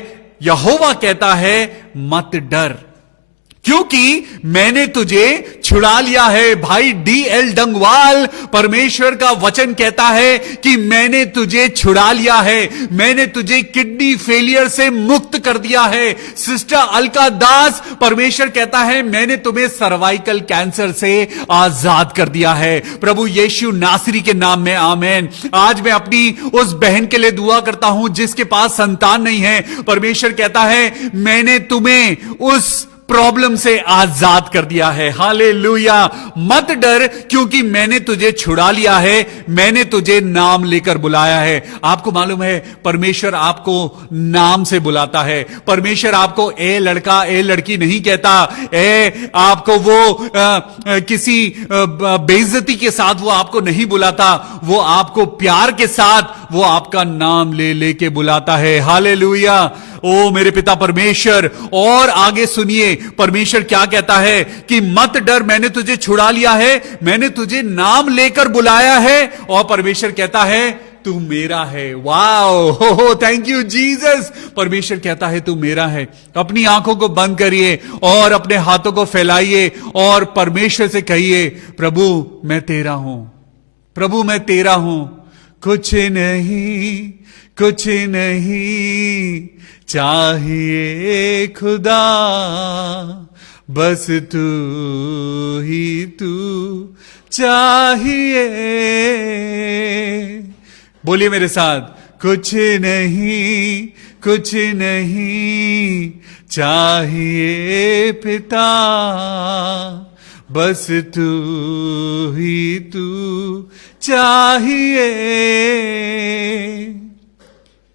यहोवा कहता है, मत डर। क्योंकि मैंने तुझे छुड़ा लिया है। भाई DL डंगवाल, परमेश्वर का वचन कहता है कि मैंने तुझे छुड़ा लिया है, मैंने तुझे किडनी फेलियर से मुक्त कर दिया है। सिस्टर अलका दास, परमेश्वर कहता है मैंने तुम्हें सर्वाइकल कैंसर से आजाद कर दिया है। प्रभु यीशु नासरी के नाम में आमेन। आज मैं अपनी उस बहन के लिए दुआ करता हूं जिसके पास संतान नहीं है। परमेश्वर कहता है मैंने तुम्हें उस प्रॉब्लम से आजाद कर दिया है। हालेलुया। मत डर, क्योंकि मैंने तुझे छुड़ा लिया है, मैंने तुझे नाम लेकर बुलाया है। आपको मालूम है परमेश्वर आपको नाम से बुलाता है। परमेश्वर आपको ए लड़का ए लड़की नहीं कहता, ए आपको वो किसी बेइज्जती के साथ वो आपको नहीं बुलाता, वो आपको प्यार के साथ वो आपका नाम ले लेके बुलाता है। हालेलुया। ओ मेरे पिता परमेश्वर। और आगे सुनिए परमेश्वर क्या कहता है कि मत डर, मैंने तुझे छुड़ा लिया है, मैंने तुझे नाम लेकर बुलाया है। और परमेश्वर कहता है तू मेरा है। वाओ, हो थैंक यू जीसस। परमेश्वर कहता है तू मेरा है। अपनी आंखों को बंद करिए और अपने हाथों को फैलाइए और परमेश्वर से कहिए प्रभु मैं तेरा हूं, प्रभु मैं तेरा हूं। कुछ नहीं, कुछ नहीं चाहिए खुदा, बस तू ही तू चाहिए। बोलिए मेरे साथ, कुछ नहीं, कुछ नहीं चाहिए पिता, बस तू ही तू चाहिए।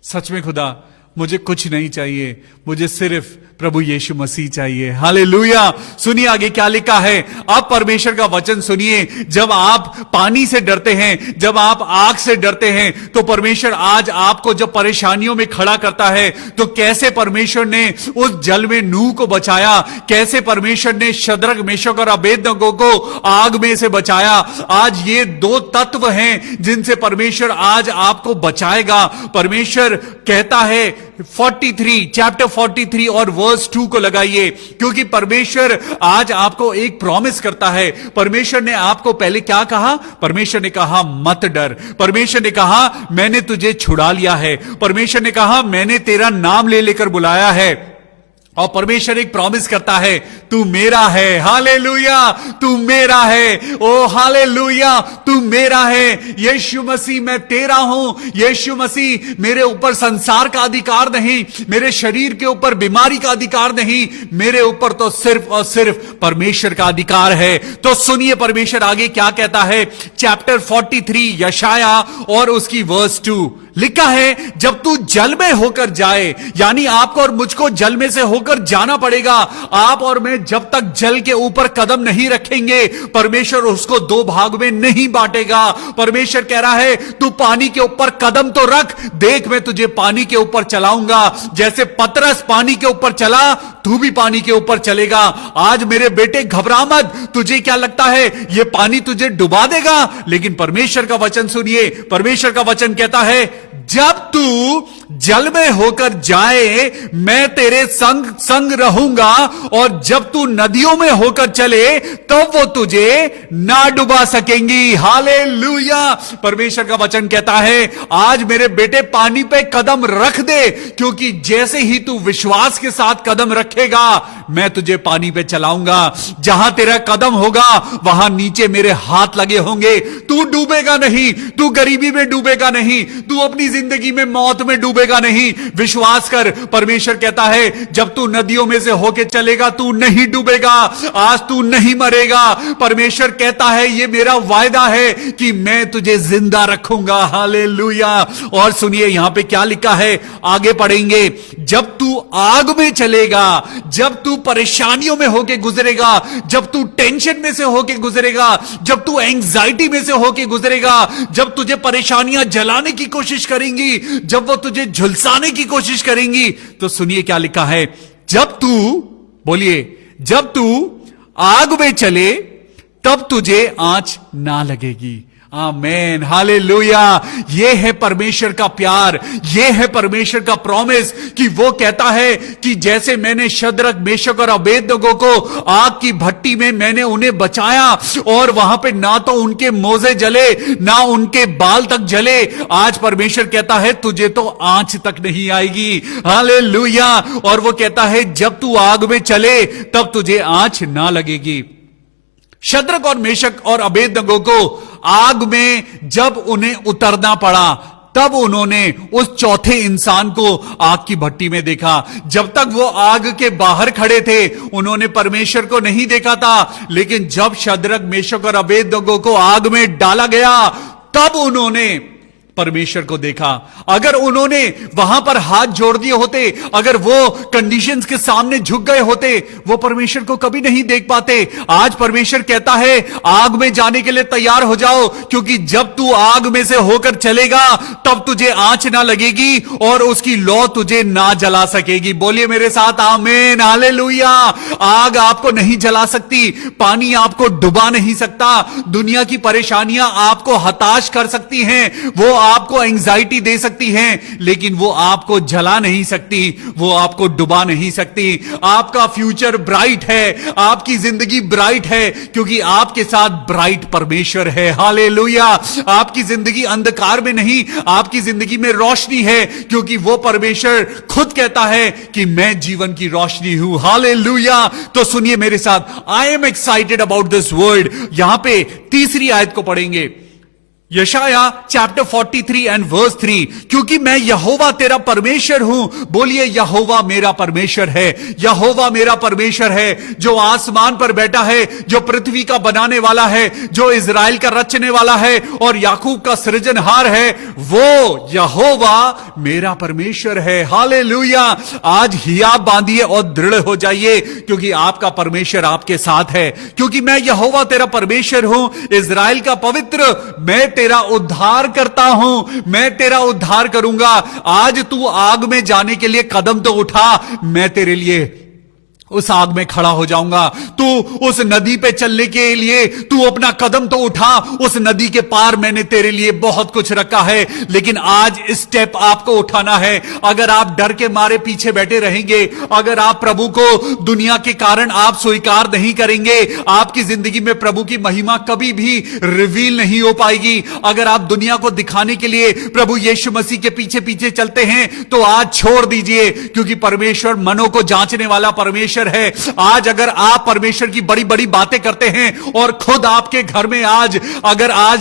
सच में खुदा मुझे कुछ नहीं चाहिए, मुझे सिर्फ प्रभु यीशु मसीह चाहिए। हालेलुया। सुनिए आगे क्या लिखा है। अब परमेश्वर का वचन सुनिए। जब आप पानी से डरते हैं, जब आप आग से डरते हैं, तो परमेश्वर आज आपको जब परेशानियों में खड़ा करता है, तो कैसे परमेश्वर ने उस जल में नूह को बचाया, कैसे परमेश्वर ने शद्रक मेशक और अबेदनगो को आग में से बचाया। आज ये दो तत्व हैं जिनसे परमेश्वर आज आपको बचाएगा। परमेश्वर कहता है 43 चैप्टर 43 और वर्स 2 को लगाइए, क्योंकि परमेश्वर आज आपको एक प्रॉमिस करता है। परमेश्वर ने आपको पहले क्या कहा? परमेश्वर ने कहा मत डर। परमेश्वर ने कहा मैंने तुझे छुड़ा लिया है। परमेश्वर ने कहा मैंने तेरा नाम ले लेकर बुलाया है। और परमेश्वर एक प्रॉमिस करता है तू मेरा है। हालेलुया। तू मेरा है। ओ हालेलुया। तू मेरा है। यीशु मसीह मैं तेरा हूं। यीशु मसीह मेरे ऊपर संसार का अधिकार नहीं, मेरे शरीर के ऊपर बीमारी का अधिकार नहीं, मेरे ऊपर तो सिर्फ और सिर्फ परमेश्वर का अधिकार है। तो सुनिए परमेश्वर आगे क्या कहता है। चैप्टर 43 यशाया और उसकी वर्स 2 लिखा है जब तू जल में होकर जाए, यानी आपको और मुझको जल में से होकर जाना पड़ेगा। आप और मैं जब तक जल के ऊपर कदम नहीं रखेंगे, परमेश्वर उसको दो भाग में नहीं बांटेगा। परमेश्वर कह रहा है तू पानी के ऊपर कदम तो रख, देख मैं तुझे पानी के ऊपर चलाऊंगा। जैसे पतरस पानी के ऊपर चला, तू भी पानी के ऊपर चलेगा। आज मेरे बेटे घबरा मत। तुझे क्या लगता है ये पानी तुझे डुबा देगा? लेकिन परमेश्वर का वचन सुनिए। परमेश्वर का वचन कहता है जब तू जल में होकर जाए मैं तेरे संग संग रहूंगा, और जब तू नदियों में होकर चले तब वो तुझे ना डुबा सकेंगी। हालेलुया। परमेश्वर का वचन कहता है आज मेरे बेटे पानी पे कदम रख दे, क्योंकि जैसे ही तू विश्वास के साथ कदम रखेगा मैं तुझे पानी पे चलाऊंगा। जहां तेरा कदम होगा वहां नीचे मेरे हाथ लगे होंगे। तू डूबेगा नहीं, तू गरीबी में डूबेगा नहीं, तू अपनी जिंदगी में मौत में डूबेगा नहीं। विश्वास कर। परमेश्वर कहता है जब तू नदियों में से होके चलेगा तू नहीं डूबेगा, आज तू नहीं मरेगा। परमेश्वर कहता है ये मेरा वायदा है कि मैं तुझे जिंदा रखूंगा। हालेलुया। और सुनिए यहां पे क्या लिखा है, आगे पढ़ेंगे। जब तू आग में चलेगा, जब तू परेशानियों में होके गुजरेगा, जब तू टेंशन में से होके गुजरेगा, जब तू एंजाइटी में से होके गुजरेगा, जब तुझे परेशानियां जलाने की कोशिश करेंगी, जब वो तुझे झुलसाने की कोशिश करेंगी, तो सुनिए क्या लिखा है। जब तू, बोलिए, जब तू आग में चले तब तुझे आंच ना लगेगी। आमेन, हालेलुया। ये है परमेश्वर का प्यार, ये है परमेश्वर का प्रॉमिस कि वो कहता है कि जैसे मैंने शद्रक, मेशक और अबेदनगो को आग की भट्टी में मैंने उन्हें बचाया और वहां पे ना तो उनके मोजे जले ना उनके बाल तक जले, आज परमेश्वर कहता है तुझे तो आंच तक नहीं आएगी। हालेलुया। और वो कहता है जब तू आग में चले तब तुझे आंच ना लगेगी। शद्रक और मेशक और अबेदनगो को आग में जब उन्हें उतरना पड़ा तब उन्होंने उस चौथे इंसान को आग की भट्टी में देखा। जब तक वो आग के बाहर खड़े थे उन्होंने परमेश्वर को नहीं देखा था, लेकिन जब शद्रक, मेशक और अबेदनगो को आग में डाला गया तब उन्होंने परमेश्वर को देखा। अगर उन्होंने वहां पर हाथ जोड़ दिए होते, अगर वो कंडीशंस के सामने झुक गए होते, वो परमेश्वर को कभी नहीं देख पाते। आज परमेश्वर कहता है आग में जाने के लिए तैयार हो जाओ, क्योंकि जब तू आग में से होकर चलेगा तब तुझे आंच ना लगेगी और उसकी लौ तुझे ना जला सकेगी। बोलिए मेरे साथ आमीन, हालेलुया। आग आपको नहीं जला सकती, पानी आपको डुबा नहीं सकता, दुनिया की परेशानियां आपको हताश कर सकती हैं, वो आपको एंजाइटी दे सकती हैं, लेकिन वो आपको जला नहीं सकती, वो आपको डुबा नहीं सकती। आपका फ्यूचर ब्राइट है, आपकी जिंदगी ब्राइट है, क्योंकि आपके साथ ब्राइट परमेश्वर है। हालेलुया। आपकी जिंदगी अंधकार में नहीं, आपकी जिंदगी में रोशनी है, क्योंकि वो परमेश्वर खुद कहता है कि मैं जीवन की रोशनी हूं। हालेलुया। तो सुनिए मेरे साथ, I am excited about this word. यहां पे तीसरी आयत को पढ़ेंगे, यशाया चैप्टर 43 एंड वर्स 3, क्योंकि मैं यहोवा तेरा परमेश्वर हूं। बोलिए यहोवा मेरा परमेश्वर है, यहोवा मेरा परमेश्वर है, जो आसमान पर बैठा है, जो पृथ्वी का बनाने वाला है, जो इजराइल का रचने वाला है और याकूब का सृजनहार है, वो यहोवा मेरा परमेश्वर है। हालेलुया। आज हियाब बांधिए और दृढ़ हो जाइए, क्योंकि आपका परमेश्वर आपके साथ है। क्योंकि मैं यहोवा तेरा परमेश्वर हूं, इजराइल का पवित्र, मैं तेरा उद्धार करता हूं, मैं तेरा उद्धार करूंगा। आज तू आग में जाने के लिए कदम तो उठा, मैं तेरे लिए उस आग में खड़ा हो जाऊंगा। तू उस नदी पे चलने के लिए तू अपना कदम तो उठा, उस नदी के पार मैंने तेरे लिए बहुत कुछ रखा है, लेकिन आज स्टेप आपको उठाना है। अगर आप डर के मारे पीछे बैठे रहेंगे, अगर आप प्रभु को दुनिया के कारण आप स्वीकार नहीं करेंगे, आपकी जिंदगी में प्रभु की महिमा कभी भी रिवील नहीं हो पाएगी। अगर आप दुनिया को दिखाने के लिए प्रभु यीशु मसीह के पीछे पीछे चलते हैं तो आज छोड़ दीजिए, क्योंकि परमेश्वर मनों को जांचने वाला परमेश्वर है। आज अगर आप परमेश्वर की बड़ी बड़ी बातें करते हैं और खुद आपके घर में आज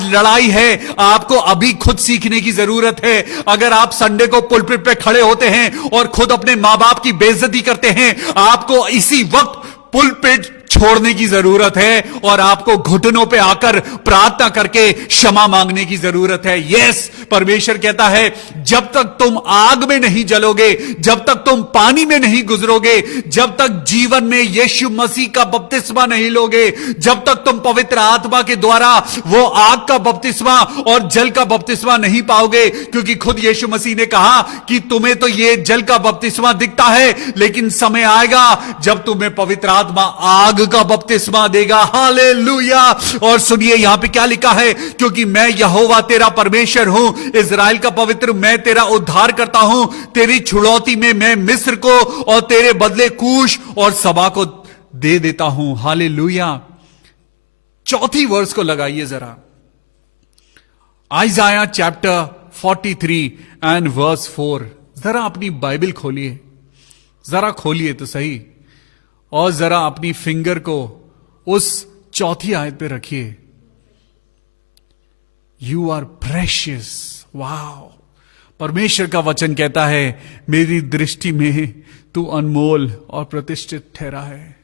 लड़ाई है, आपको अभी खुद सीखने की जरूरत है। अगर आप संडे को पुलपिट पे खड़े होते हैं और खुद अपने मां बाप की बेइज्जती करते हैं, आपको इसी वक्त पुलपिट छोड़ने की जरूरत है और आपको घुटनों पे आकर प्रार्थना करके क्षमा मांगने की जरूरत है। यस, परमेश्वर कहता है जब तक तुम आग में नहीं जलोगे, जब तक तुम पानी में नहीं गुजरोगे, जब तक जीवन में यीशु मसीह का बपतिस्मा नहीं लोगे, जब तक तुम पवित्र आत्मा के द्वारा वो आग का बपतिस्मा और जल का बपतिस्मा नहीं पाओगे, क्योंकि खुद यीशु मसीह ने कहा कि तुम्हें तो ये जल का बपतिस्मा दिखता है, लेकिन समय आएगा जब तुम्हें पवित्र आत्मा आग का बपतिस्मा देगा। हालेलुया। और सुनिए यहां पे क्या लिखा है, क्योंकि मैं यहोवा तेरा परमेश्वर हूं, इजराइल का पवित्र, मैं तेरा उद्धार करता हूं। तेरी छुड़ौती में मैं मिस्र को और तेरे बदले कूश और सबा को दे देता हूं। हालेलुया। चौथी वर्स को लगाइए जरा, आइजाया चैप्टर 43 एंड वर्स 4। जरा अपनी बाइबल खोलिए, जरा खोलिए तो सही, और जरा अपनी फिंगर को उस चौथी आयत पे रखिए। You are precious. वाओ। परमेश्वर का वचन कहता है मेरी दृष्टि में तू अनमोल और प्रतिष्ठित ठहरा है।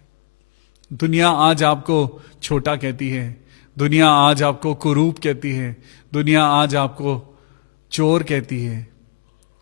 दुनिया आज आपको छोटा कहती है, दुनिया आज आपको कुरूप कहती है, दुनिया आज आपको चोर कहती है,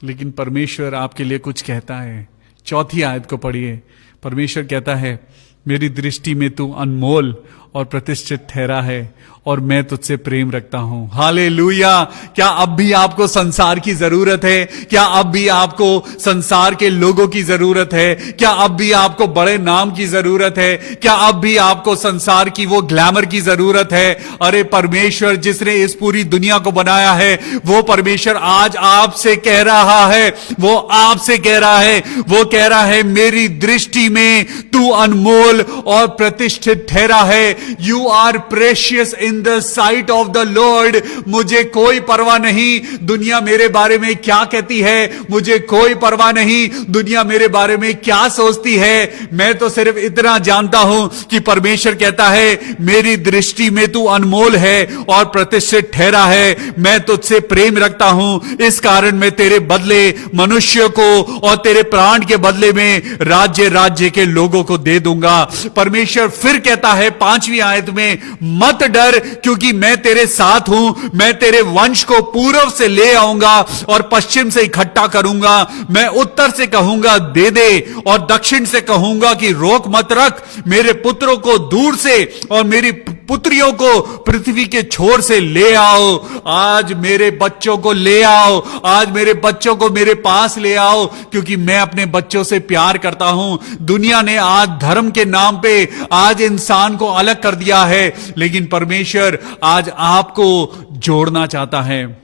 लेकिन परमेश्वर आपके लिए कुछ कहता है। चौथी आयत को पढ़िए। परमेश्वर कहता है मेरी दृष्टि में तू अनमोल और प्रतिष्ठित ठहरा है, और मैं तुझसे प्रेम रखता हूं। हालेलुया। क्या अब भी आपको संसार की जरूरत है? क्या अब भी आपको संसार के लोगों की जरूरत है? क्या अब भी आपको बड़े नाम की जरूरत है? क्या अब भी आपको संसार की वो ग्लैमर की जरूरत है? अरे परमेश्वर जिसने इस पूरी दुनिया को बनाया है, वो परमेश्वर आज आपसे कह रहा है, वो आपसे कह रहा है, वो कह रहा है मेरी दृष्टि में तू अनमोल और प्रतिष्ठित ठहरा है। You are precious in the sight of the Lord. मुझे कोई परवाह नहीं दुनिया मेरे बारे में क्या कहती है, मुझे कोई परवाह नहीं दुनिया मेरे बारे में क्या सोचती है। मैं तो सिर्फ इतना जानता हूं कि परमेश्वर कहता है मेरी दृष्टि में तू अनमोल है और प्रतिष्ठित ठहरा है। मैं तुझसे प्रेम रखता हूं, इस कारण मैं तेरे बदले मनुष्य को और तेरे प्राण के बदले में राज्य के लोगों को दे दूंगा। परमेश्वर फिर कहता है 5वीं आयत में, मत डर क्योंकि मैं तेरे साथ हूं। मैं तेरे वंश को पूर्व से ले आऊंगा और पश्चिम से इकट्ठा करूंगा। मैं उत्तर से कहूंगा दे दे और दक्षिण से कहूंगा कि रोक मत रख। मेरे पुत्रों को दूर से और मेरी पुत्रियों को पृथ्वी के छोर से ले आओ। आज मेरे बच्चों को ले आओ, आज मेरे बच्चों को मेरे पास ले आओ, क्योंकि मैं अपने बच्चों से प्यार करता हूं। दुनिया ने आज धर्म के नाम पे आज इंसान को अलग कर दिया है, लेकिन परमेश्वर आज आपको जोड़ना चाहता है।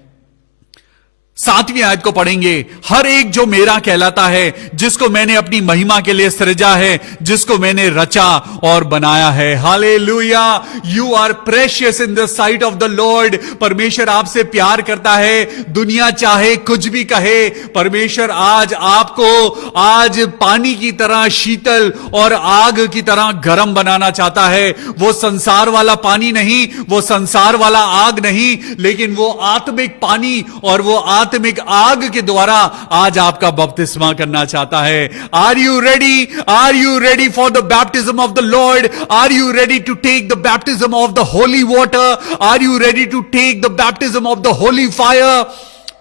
7वीं आयत को पढ़ेंगे, हर एक जो मेरा कहलाता है, जिसको मैंने अपनी महिमा के लिए सृजा है, जिसको मैंने रचा और बनाया है। Hallelujah. You are precious in the sight of the Lord. परमेश्वर आपसे प्यार करता है, दुनिया चाहे कुछ भी कहे। परमेश्वर आज आपको आज पानी की तरह शीतल और आग की तरह गर्म बनाना चाहता है। वो संसार वाला पानी नहीं, वो संसार वाला आग नहीं, लेकिन वो आत्मिक पानी और वो आत्मिक आग के द्वारा आज आपका बपतिस्मा करना चाहता है। Are you ready? Are you ready for the baptism of the Lord? Are you ready to take the baptism of the holy water? Are you ready to take the baptism of the holy fire?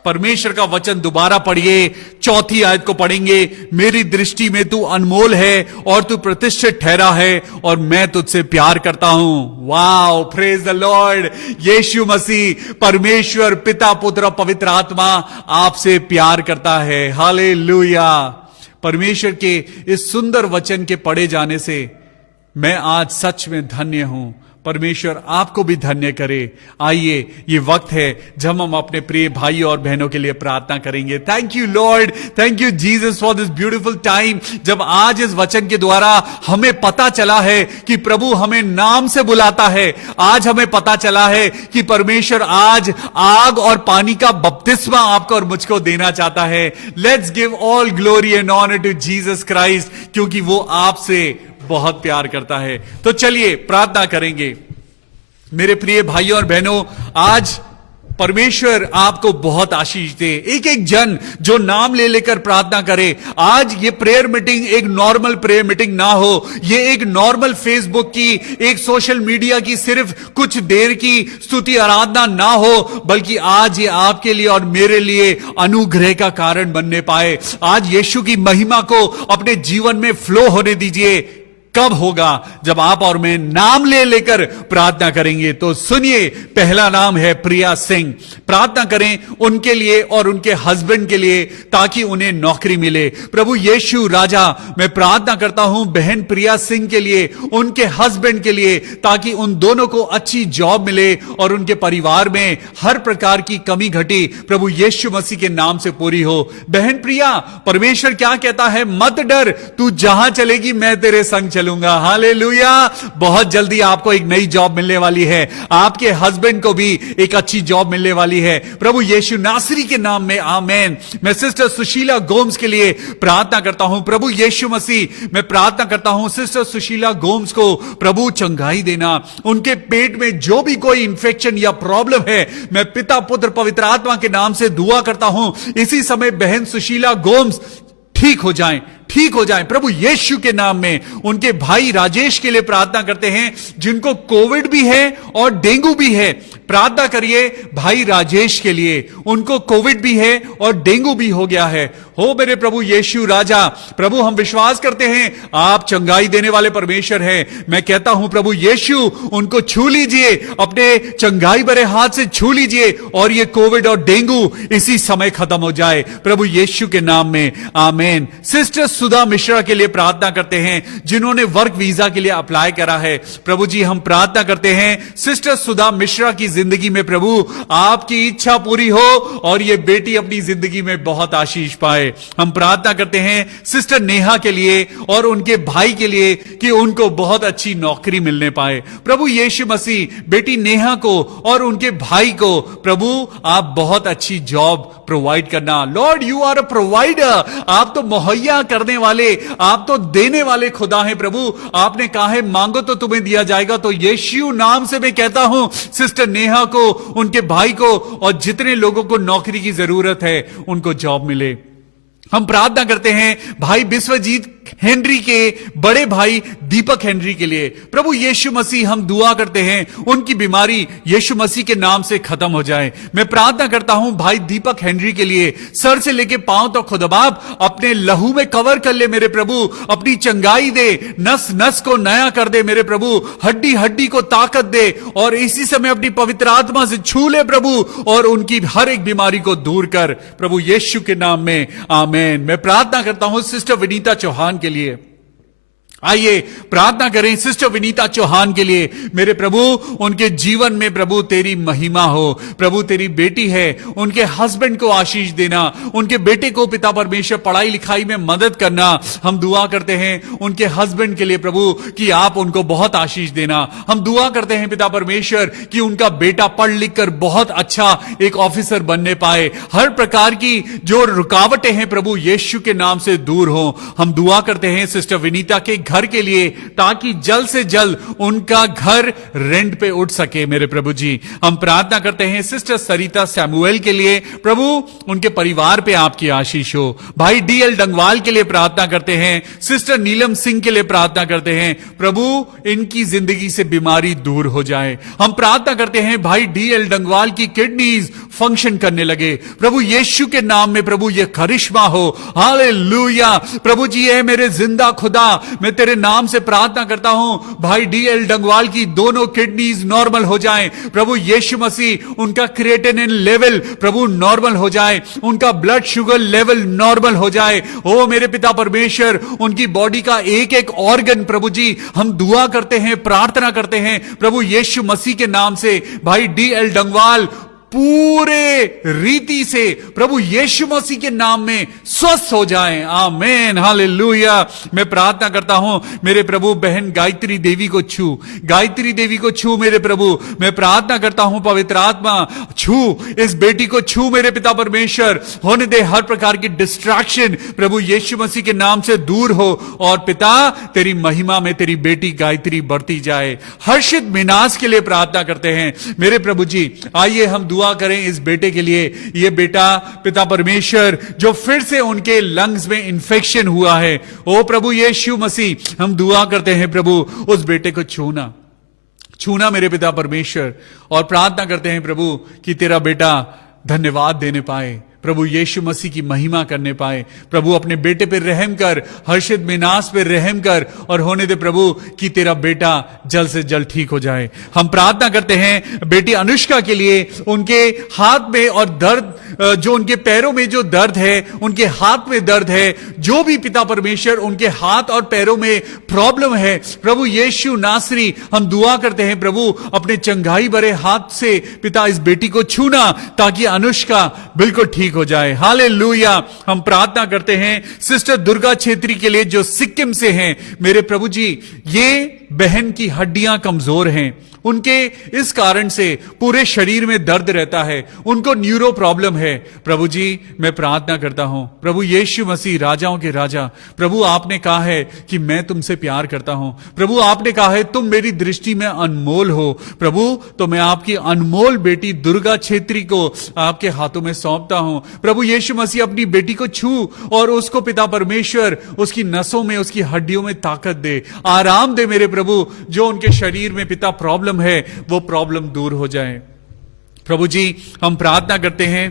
परमेश्वर का वचन दोबारा पढ़िए, 4थी आयत को पढ़ेंगे, मेरी दृष्टि में तू अनमोल है और तू प्रतिष्ठित ठहरा है और मैं तुझसे प्यार करता हूं। Wow, praise the Lord. Yeshu Masih, परमेश्वर पिता, पुत्र और पवित्र आत्मा आपसे प्यार करता है। हालेलुया। परमेश्वर के इस सुंदर वचन के पढ़े जाने से मैं आज सच में धन्य हूं। परमेश्वर आपको भी धन्य करे। आइए, ये वक्त है जब हम अपने प्रिय भाई और बहनों के लिए प्रार्थना करेंगे। Thank you Lord, thank you Jesus for this beautiful time, जब आज इस वचन के द्वारा हमें पता चला है कि प्रभु हमें नाम से बुलाता है। आज हमें पता चला है कि परमेश्वर आज आग और पानी का बपतिस्मा आपको और मुझको देना चाहता है। Let's give all glory and honour to Jesus Christ, क्योंकि वो आपसे बहुत प्यार करता है। तो चलिए प्रार्थना करेंगे। मेरे प्रिय भाइयों और बहनों, आज परमेश्वर आपको बहुत आशीष दे। एक एक जन जो नाम ले लेकर प्रार्थना करे। आज ये प्रेयर मीटिंग एक नॉर्मल प्रेयर मीटिंग ना हो, ये एक नॉर्मल फेसबुक की, एक सोशल मीडिया की सिर्फ कुछ देर की स्तुति आराधना ना हो, बल्कि आज ये आपके लिए और मेरे लिए अनुग्रह का कारण बनने पाए। आज यीशु की महिमा को अपने जीवन में फ्लो होने दीजिए। कब होगा? जब आप और मैं नाम ले लेकर प्रार्थना करेंगे। तो सुनिए, पहला नाम है प्रिया सिंह। प्रार्थना करें उनके लिए और उनके हस्बैंड के लिए, ताकि उन्हें नौकरी मिले। प्रभु यीशु राजा, मैं प्रार्थना करता हूं बहन प्रिया सिंह के लिए, उनके हस्बैंड के लिए, ताकि उन दोनों को अच्छी जॉब मिले और उनके परिवार में हर प्रकार की कमी घटी प्रभु यीशु मसीह के नाम से पूरी हो। बहन प्रिया, परमेश्वर क्या कहता है? मत डर, तू जहां चलेगी मैं तेरे संग चलूंगा। हालेलुया। बहुत जल्दी आपको एक नई जॉब मिलने वाली है, आपके हस्बैंड को भी एक अच्छी जॉब मिलने वाली है प्रभु यीशु नासरी के नाम में, आमेन। मैं सिस्टर सुशीला गोम्स के लिए प्रार्थना करता हूं। प्रभु यीशु मसीह, मैं प्रार्थना करता हूं सिस्टर सुशीला गोम्स को प्रभु चंगाई देना। उनके पेट में जो भी कोई इंफेक्शन या प्रॉब्लम है, मैं पिता, पुत्र, पवित्र आत्मा के नाम से दुआ करता हूं इसी समय बहन सुशीला गोम्स ठीक हो जाएं, ठीक हो जाएं प्रभु यीशु के नाम में। उनके भाई राजेश के लिए प्रार्थना करते हैं, जिनको कोविड भी है और डेंगू भी है। प्रार्थना करिए भाई राजेश के लिए, उनको कोविड भी है और डेंगू भी हो गया है। हो मेरे प्रभु यीशु राजा, प्रभु हम विश्वास करते हैं आप चंगाई देने वाले परमेश्वर हैं। मैं कहता हूं प्रभु यीशु उनको छू लीजिए, अपने चंगाई भरे हाथ से छू लीजिए और ये कोविड और डेंगू इसी समय खत्म हो जाए प्रभु यीशु के नाम में, आमीन। सिस्टर सुधा मिश्रा के लिए प्रार्थना करते हैं, जिन्होंने वर्क वीजा के लिए अप्लाई करा है। प्रभु जी हम प्रार्थना करते हैं सिस्टर सुधा मिश्रा की जिंदगी में प्रभु आपकी इच्छा पूरी हो और ये बेटी अपनी जिंदगी में बहुत आशीष पाए। हम प्रार्थना करते हैं सिस्टर नेहा के लिए और उनके भाई के लिए कि उनको बहुत अच्छी नौकरी मिलने पाए। प्रभु यीशु मसीह बेटी नेहा को और उनके भाई को प्रभु आप बहुत अच्छी जॉब प्रोवाइड करना। Lord you are a provider, आप तो मुहैया करने वाले, आप तो देने वाले खुदा हैं प्रभु। आपने कहा है मांगो तो तुम्हें दिया जाएगा। तो यीशु नाम से मैं कहता हूं सिस्टर नेहा को, उनके भाई को और जितने लोगों को नौकरी की जरूरत है उनको जॉब मिले। हम प्रार्थना करते हैं भाई विश्वजीत हेनरी के बड़े भाई दीपक हेनरी के लिए। प्रभु यीशु मसीह हम दुआ करते हैं उनकी बीमारी यीशु मसीह के नाम से खत्म हो जाए। मैं प्रार्थना करता हूं भाई दीपक हेनरी के लिए, सर से लेके पांव तक खुदाबाप अपने लहू में कवर कर ले मेरे प्रभु, अपनी चंगाई दे, नस नस को नया कर दे मेरे प्रभु, हड्डी हड्डी को ताकत दे और इसी समय अपनी पवित्र आत्मा से छू ले प्रभु और उनकी हर एक बीमारी को दूर कर प्रभु यीशु के नाम में, आमीन। मैं प्रार्थना करता हूं सिस्टर विनीता चौहान के लिए। आइए प्रार्थना करें सिस्टर विनीता चौहान के लिए। मेरे प्रभु उनके जीवन में प्रभु तेरी महिमा हो। प्रभु तेरी बेटी है, उनके हस्बैंड को आशीष देना, उनके बेटे को पिता परमेश्वर पढ़ाई लिखाई में मदद करना। हम दुआ करते हैं उनके हस्बैंड के लिए प्रभु कि आप उनको बहुत आशीष देना। हम दुआ करते हैं पिता परमेश्वर कि उनका बेटा पढ़ लिख कर बहुत अच्छा एक ऑफिसर बनने पाए। हर प्रकार की जो रुकावटें हैं प्रभु यीशु के नाम से दूर हो। हम दुआ करते हैं सिस्टर विनीता के घर के लिए, ताकि जल्द से जल्द उनका घर रेंट पे उठ सके मेरे प्रभु जी। हम प्रार्थना करते हैं सिस्टर सरिता सैमुअल के लिए, प्रभु उनके परिवार पे आपकी आशीष हो। भाई डीएल डंगवाल के लिए प्रार्थना करते हैं, सिस्टर नीलम सिंह के लिए प्रार्थना करते हैं, प्रभु इनकी जिंदगी से बीमारी दूर हो जाए। हम प्रार्थना करते हैं भाई डीएल डंगवाल की किडनीज फंक्शन करने लगे प्रभु यीशु के नाम में। प्रभु ये करिश्मा हो, हालेलुया। प्रभु जी है मेरे जिंदा खुदा, मैं तेरे नाम से प्रार्थना करता हूं भाई डीएल डंगवाल की दोनों किडनीज नॉर्मल हो जाएं। प्रभु यीशु मसीह उनका क्रिएटिनिन लेवल प्रभु नॉर्मल हो जाए, उनका ब्लड शुगर लेवल नॉर्मल हो जाए। ओ मेरे पिता परमेश्वर, उनकी बॉडी का एक एक ऑर्गन प्रभु जी हम दुआ करते हैं, प्रार्थना करते हैं प्रभु यीशु मसीह के नाम से भाई डीएल डंगवाल पूरे रीति से प्रभु यीशु मसीह के नाम में स्वस्थ हो जाएं, आमीन, हालेलुया। मैं प्रार्थना करता हूं मेरे प्रभु बहन गायत्री देवी को छू, गायत्री देवी को छू मेरे प्रभु। मैं प्रार्थना करता हूं पवित्र आत्मा छू इस बेटी को, छू मेरे पिता परमेश्वर। होने दे हर प्रकार की डिस्ट्रैक्शन प्रभु यीशु मसीह के नाम से दूर हो और पिता तेरी महिमा में तेरी बेटी गायत्री बढ़ती जाए। हर्षित मिनास के लिए प्रार्थना करते हैं मेरे प्रभु जी। आइए हम दुआ करें इस बेटे के लिए। ये बेटा पिता परमेश्वर जो फिर से उनके लंग्स में इंफेक्शन हुआ है, ओ प्रभु यीशु मसीह हम दुआ करते हैं प्रभु उस बेटे को छूना, छूना मेरे पिता परमेश्वर। और प्रार्थना करते हैं प्रभु कि तेरा बेटा धन्यवाद देने पाए, प्रभु यीशु मसीह की महिमा करने पाए। प्रभु अपने बेटे पर रहम कर, हर्षित मिनास पर रहम कर और होने दे प्रभु कि तेरा बेटा जल्द से जल्द ठीक हो जाए। हम प्रार्थना करते हैं बेटी अनुष्का के लिए, उनके हाथ में और दर्द, जो उनके पैरों में जो दर्द है, उनके हाथ में दर्द है, जो भी पिता परमेश्वर उनके हाथ और पैरों में प्रॉब्लम है प्रभु यीशु नासरी, हम दुआ करते हैं प्रभु अपने चंगाई भरे हाथ से पिता इस बेटी को छूना ताकि अनुष्का बिल्कुल ठीक हो जाए, हालेलुया। हम प्रार्थना करते हैं सिस्टर दुर्गा छेत्री के लिए जो सिक्किम से हैं मेरे प्रभु जी। ये बहन की हड्डियां कमजोर हैं, उनके इस कारण से पूरे शरीर में दर्द रहता है, उनको न्यूरो प्रॉब्लम है। प्रभु जी मैं प्रार्थना करता हूं प्रभु यीशु मसीह राजाओं के राजा, प्रभु आपने कहा है कि मैं तुमसे प्यार करता हूं। प्रभु आपने कहा है तुम मेरी दृष्टि में अनमोल हो। प्रभु तो मैं आपकी अनमोल बेटी दुर्गा छेत्री को आपके हाथों में सौंपता हूं। हूं। प्रभु यीशु मसीह अपनी बेटी को छू और उसको पिता परमेश्वर उसकी नसों में, उसकी हड्डियों में ताकत दे, आराम दे मेरे प्रभु। जो उनके शरीर में पिता प्रॉब्लम है वो प्रॉब्लम दूर हो जाए। प्रभु जी हम प्रार्थना करते हैं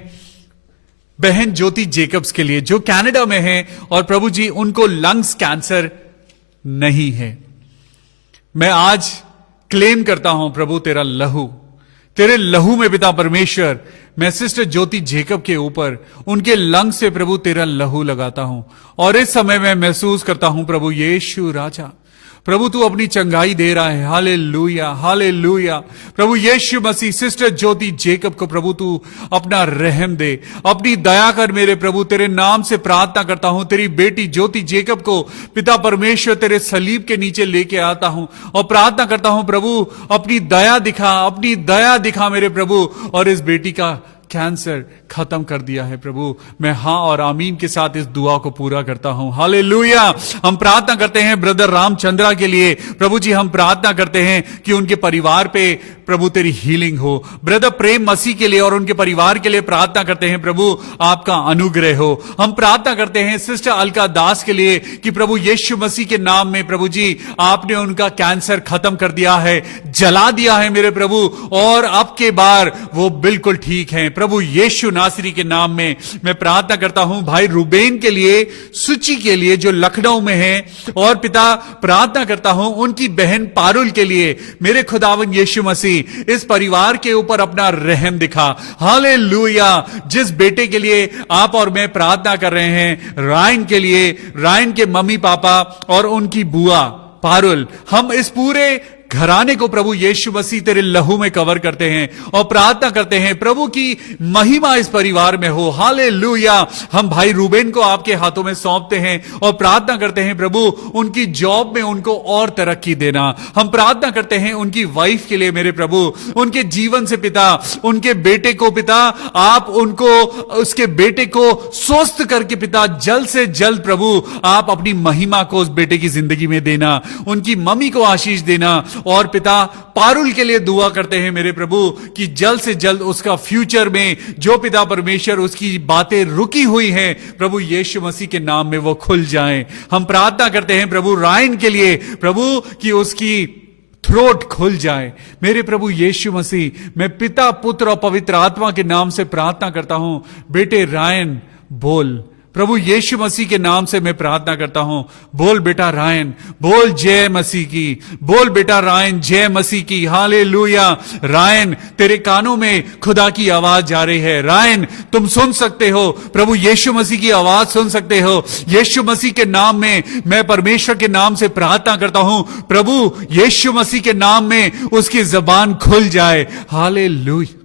बहन ज्योति जेकब्स के लिए जो कनाडा में है, और प्रभु जी उनको लंग्स कैंसर नहीं है। मैं आज क्लेम करता हूं प्रभु तेरा लहू, तेरे लहू में पिता परमेश्वर मैं सिस्टर ज्योति जेकब के ऊपर उनके लंग से प्रभु तेरा लहू लगाता हूं। और इस समय मैं महसूस करता हूं प्रभु यीशु राजा, प्रभु तू अपनी चंगाई दे रहा है। Hallelujah, hallelujah. प्रभु यीशु मसीह सिस्टर ज्योति जेकब को प्रभु तू अपना रहम दे, अपनी दया कर मेरे प्रभु। तेरे नाम से प्रार्थना करता हूं, तेरी बेटी ज्योति जेकब को पिता परमेश्वर तेरे सलीब के नीचे लेके आता हूं और प्रार्थना करता हूं प्रभु अपनी दया दिखा, अपनी दया दिखा मेरे प्रभु। और इस बेटी का कैंसर खत्म कर दिया है प्रभु। मैं हाँ और आमीन के साथ इस दुआ को पूरा करता हूं। हालेलुया। हम प्रार्थना करते हैं ब्रदर रामचंद्रा के लिए। प्रभु जी हम प्रार्थना करते हैं कि उनके परिवार पे प्रभु तेरी हीलिंग हो। ब्रदर प्रेम मसीह के लिए और उनके परिवार के लिए प्रार्थना करते हैं प्रभु आपका अनुग्रह हो। हम प्रार्थना करते हैं सिस्टर अलका दास के लिए कि प्रभु यीशु मसीह के नाम में प्रभु जी आपने उनका कैंसर खत्म कर दिया है, जला दिया है मेरे प्रभु, और अब के बार वो बिल्कुल ठीक है प्रभु यीशु नासरी के नाम में। मैं प्रार्थना करता हूं भाई रुबेन के लिए, सुची के लिए जो लखनऊ में है, और पिता प्रार्थना करता हूं उनकी बहन पारुल के लिए। मेरे खुदावन यीशु मसीह इस परिवार के ऊपर अपना रहम दिखा। हालेलुया। जिस बेटे के लिए आप और मैं प्रार्थना कर रहे हैं, रायन के लिए, रायन के मम्मी पापा और उनकी बुआ पारुल, हम इस पूरे घराने को प्रभु यीशु मसीह तेरे लहू में कवर करते हैं और प्रार्थना करते हैं प्रभु की महिमा इस परिवार में हो। हालेलुया। हम भाई रूबेन को आपके हाथों में सौंपते हैं और प्रार्थना करते हैं प्रभु उनकी जॉब में उनको और तरक्की देना। हम प्रार्थना करते हैं उनकी वाइफ के लिए मेरे प्रभु, उनके जीवन से पिता, उनके बेटे को पिता आप उनको, उसके बेटे को स्वस्थ करके पिता जल्द से जल्द प्रभु आप अपनी महिमा को उस बेटे की जिंदगी में देना, उनकी मम्मी को आशीष देना। और पिता पारुल के लिए दुआ करते हैं मेरे प्रभु कि जल्द से जल्द उसका फ्यूचर में जो पिता परमेश्वर उसकी बातें रुकी हुई हैं प्रभु यीशु मसीह के नाम में वो खुल जाएं। हम प्रार्थना करते हैं प्रभु रायन के लिए प्रभु कि उसकी थ्रोट खुल जाए मेरे प्रभु यीशु मसीह। मैं पिता पुत्र और पवित्र आत्मा के नाम से प्रार्थना करता हूं। बेटे रायन बोल, प्रभु यीशु मसीह के नाम से मैं प्रार्थना करता हूं। बोल बेटा रायन, बोल जय मसीह की, बोल बेटा रायन जय मसीह की। हालेलुया। रायन तेरे कानों में खुदा की आवाज जा रही है। रायन तुम सुन सकते हो, प्रभु यीशु मसीह की आवाज सुन सकते हो। यीशु मसीह के नाम में मैं परमेश्वर के नाम से प्रार्थना करता हूं प्रभु यीशु मसीह के नाम में उसकी जबान खुल जाए। Hallelujah,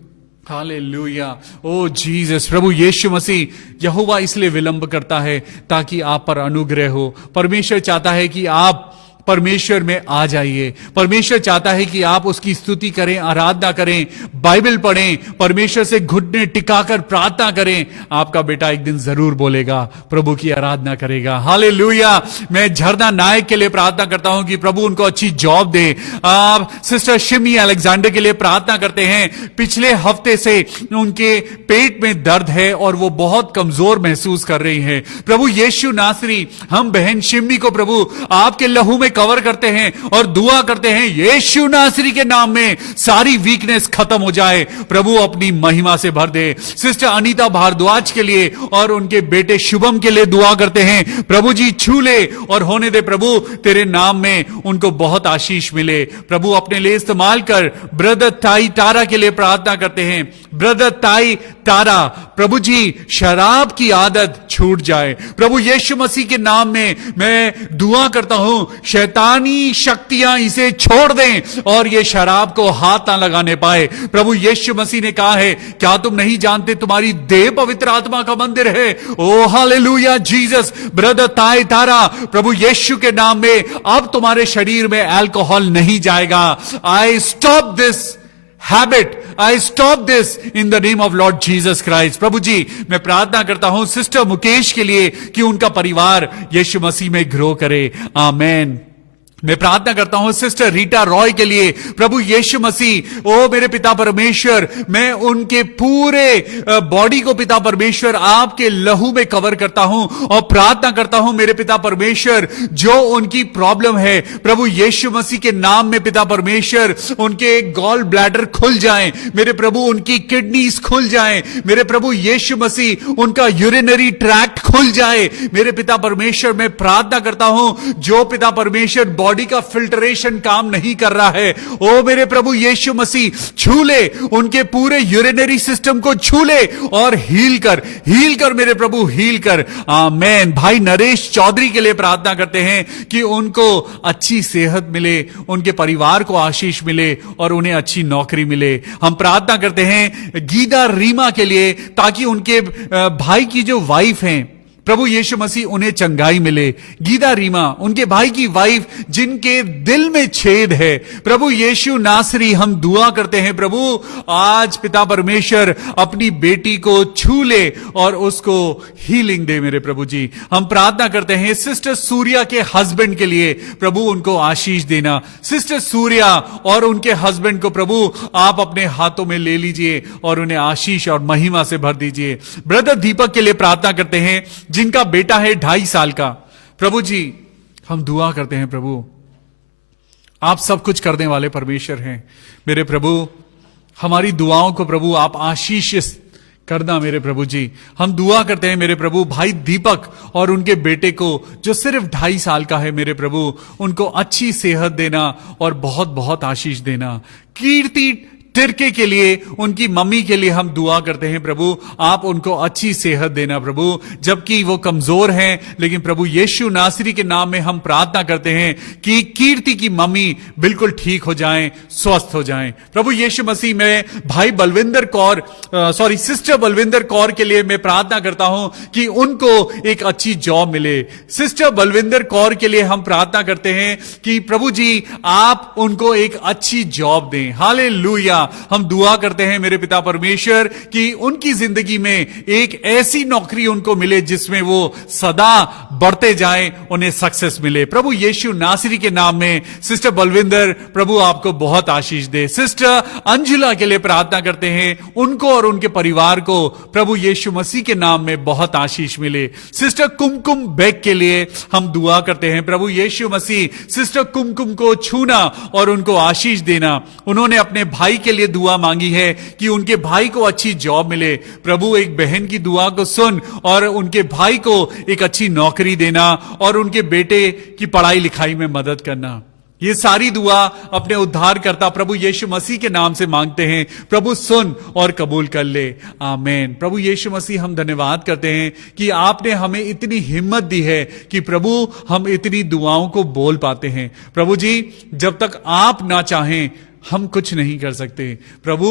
hallelujah. Oh Jesus. प्रभु यीशु मसीह यहोवा इसलिए विलंब करता है ताकि आप पर अनुग्रह हो। परमेश्वर चाहता है कि आप परमेश्वर में आ जाइए। परमेश्वर चाहता है कि आप उसकी स्तुति करें, आराधना करें, बाइबल पढ़ें, परमेश्वर से घुटने टिकाकर प्रार्थना करें। आपका बेटा एक दिन जरूर बोलेगा, प्रभु की आराधना करेगा। हालेलुया। मैं झरना नायक के लिए प्रार्थना करता हूं कि प्रभु उनको अच्छी जॉब दे। आप सिस्टर शिमी अलेक्जेंडर के लिए प्रार्थना करते हैं। पिछले हफ्ते से उनके पेट में दर्द है और वो बहुत कमजोर महसूस कर रही है। प्रभु यीशु नासरी हम बहन शिमी को प्रभु आपके लहू में कवर करते हैं और दुआ करते हैं यीशु नासरी के नाम में सारी वीकनेस खत्म हो जाए, प्रभु अपनी महिमा से भर दे। सिस्टर अनीता भारद्वाज के लिए और उनके बेटे शुभम के लिए दुआ करते हैं प्रभु जी छू ले और होने दे प्रभु तेरे नाम में उनको बहुत आशीष मिले। प्रभु अपने लिए इस्तेमाल कर। ब्रदर ताई तारा के लिए प्रार्थना करते हैं। ब्रदर ताई तारा प्रभु जी शराब की आदत छूट जाए। प्रभु यीशु मसीह के नाम में मैं दुआ करता हूं शैतानी शक्तियां इसे छोड़ दें और ये शराब को हाथ ना लगाने पाए। प्रभु यीशु मसीह ने कहा है क्या तुम नहीं जानते तुम्हारी देह पवित्र आत्मा का मंदिर है। ओ हालेलुया जीसस। ब्रदर ताई तारा प्रभु यीशु के नाम में अब तुम्हारे शरीर में अल्कोहल नहीं जाएगा। I stop this habit, I stop this in the name of Lord Jesus Christ. प्रभु जी मैं प्रार्थना करता हूं सिस्टर मुकेश के लिए कि उनका परिवार यीशु मसीह में ग्रो करे। आमेन, मैं प्रार्थना करता हूं सिस्टर रीटा रॉय के लिए, प्रभु यीशु मसीह, ओ मेरे पिता परमेश्वर, मैं उनके पूरे बॉडी को पिता परमेश्वर आपके लहू में कवर करता हूं और प्रार्थना करता हूं मेरे पिता परमेश्वर, जो उनकी प्रॉब्लम है प्रभु यीशु मसीह के नाम में पिता परमेश्वर, उनके गॉल ब्लैडर खुल जाएं मेरे प्रभु, उनकी किडनीज खुल जाएं मेरे प्रभु यीशु मसीह, उनका यूरिनरी ट्रैक्ट खुल जाए मेरे पिता परमेश्वर। मैं प्रार्थना करता हूं जो पिता परमेश्वर बॉडी का फिल्टरेशन काम नहीं कर रहा है, ओ मेरे प्रभु यीशु मसीह, छू ले उनके पूरे यूरिनरी सिस्टम को, छू ले और हील कर मेरे प्रभु, हील कर। आमेन। भाई नरेश चौधरी के लिए प्रार्थना करते हैं कि उनको अच्छी सेहत मिले, उनके परिवार को आशीष मिले और उन्हें अच्छी नौकरी मिले। हम प्रार्थना करते हैं गीता रीमा के लिए, ताकि उनके भाई की जो वाइफ हैं प्रभु यीशु मसीह उन्हें चंगाई मिले। गीता रीमा, उनके भाई की वाइफ जिनके दिल में छेद है, प्रभु यीशु नासरी, हम दुआ करते हैं प्रभु आज पिता परमेश्वर अपनी बेटी को छू ले और उसको हीलिंग दे मेरे प्रभु जी। हम प्रार्थना करते हैं सिस्टर सूर्या के हस्बैंड के लिए, प्रभु उनको आशीष देना। सिस्टर सूर्या और उनके हस्बैंड को प्रभु आप अपने हाथों में ले लीजिए और उन्हें आशीष और महिमा से भर दीजिए। ब्रदर दीपक के लिए प्रार्थना करते हैं जिनका बेटा है 2.5 साल का, प्रभु जी हम दुआ करते हैं प्रभु, आप सब कुछ करने वाले परमेश्वर हैं मेरे प्रभु, हमारी दुआओं को प्रभु आप आशीष करना मेरे प्रभु जी। हम दुआ करते हैं मेरे प्रभु भाई दीपक और उनके बेटे को जो सिर्फ 2.5 साल का है मेरे प्रभु, उनको अच्छी सेहत देना और बहुत बहुत आशीष देना। कीर्ति तिरके के लिए, उनकी मम्मी के लिए हम दुआ करते हैं प्रभु, आप उनको अच्छी सेहत देना प्रभु, जबकि वो कमजोर हैं, लेकिन प्रभु यीशु नासरी के नाम में हम प्रार्थना करते हैं कि कीर्ति की मम्मी बिल्कुल ठीक हो जाएं, स्वस्थ हो जाएं। प्रभु यीशु मसीह में भाई बलविंदर कौर, सिस्टर बलविंदर कौर के लिए मैं प्रार्थना करता हूं कि उनको एक अच्छी जॉब मिले। सिस्टर बलविंदर कौर के लिए हम प्रार्थना करते हैं कि प्रभु जी आप उनको एक अच्छी जॉब दें। हालेलुया। हम दुआ करते हैं मेरे पिता परमेश्वर कि उनकी जिंदगी में एक ऐसी नौकरी उनको मिले जिसमें वो सदा बढ़ते जाएं, उन्हें सक्सेस मिले। प्रभु यीशु नासरी के नाम में सिस्टर बलविंदर, प्रभु आपको बहुत आशीष दे। सिस्टर अंजुला के लिए प्रार्थना करते हैं, उनको और उनके परिवार को प्रभु यीशु मसीह के नाम में बहुत आशीष मिले। सिस्टर कुमकुम बेग के लिए हम दुआ करते हैं, प्रभु यीशु मसीह सिस्टर कुमकुम को छूना और उनको आशीष देना। उन्होंने अपने भाई के लिए दुआ मांगी है कि उनके भाई को अच्छी जॉब मिले। प्रभु एक बहन की दुआ को सुन और उनके भाई को एक अच्छी नौकरी देना और उनके बेटे की पढ़ाई लिखाई में मदद करना। ये सारी दुआ अपने उद्धारकर्ता प्रभु यीशु मसीह के नाम से मांगते हैं। प्रभु सुन और कबूल कर ले। आमीन। प्रभु यीशु मसीह हम धन्यवाद करते हैं कि आपने हमें इतनी हिम्मत दी है कि प्रभु हम इतनी दुआओं को बोल पाते हैं। प्रभु जी जब तक आप ना चाहें हम कुछ नहीं कर सकते। प्रभु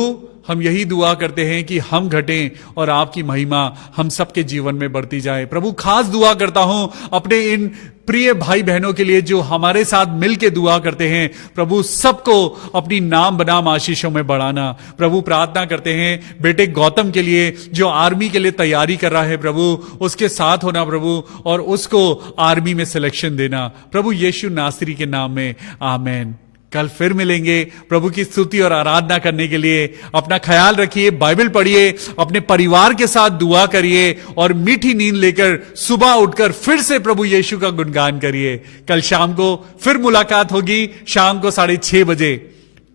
हम यही दुआ करते हैं कि हम घटें और आपकी महिमा हम सबके जीवन में बढ़ती जाए। प्रभु खास दुआ करता हूं अपने इन प्रिय भाई बहनों के लिए जो हमारे साथ मिलके दुआ करते हैं। प्रभु सबको अपनी नाम बनाम आशीषों में बढ़ाना। प्रभु प्रार्थना करते हैं बेटे गौतम के लिए जो आर्मी के लिए तैयारी कर रहा है, प्रभु उसके साथ होना प्रभु और उसको आर्मी में सिलेक्शन देना प्रभु यीशु नासरी के नाम में। आमीन। कल फिर मिलेंगे प्रभु की स्तुति और आराधना करने के लिए। अपना ख्याल रखिए, बाइबल पढ़िए, अपने परिवार के साथ दुआ करिए और मीठी नींद लेकर सुबह उठकर फिर से प्रभु यीशु का गुणगान करिए। कल शाम को फिर मुलाकात होगी, शाम को 6:30 बजे।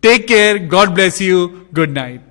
Take care, God bless you, good night.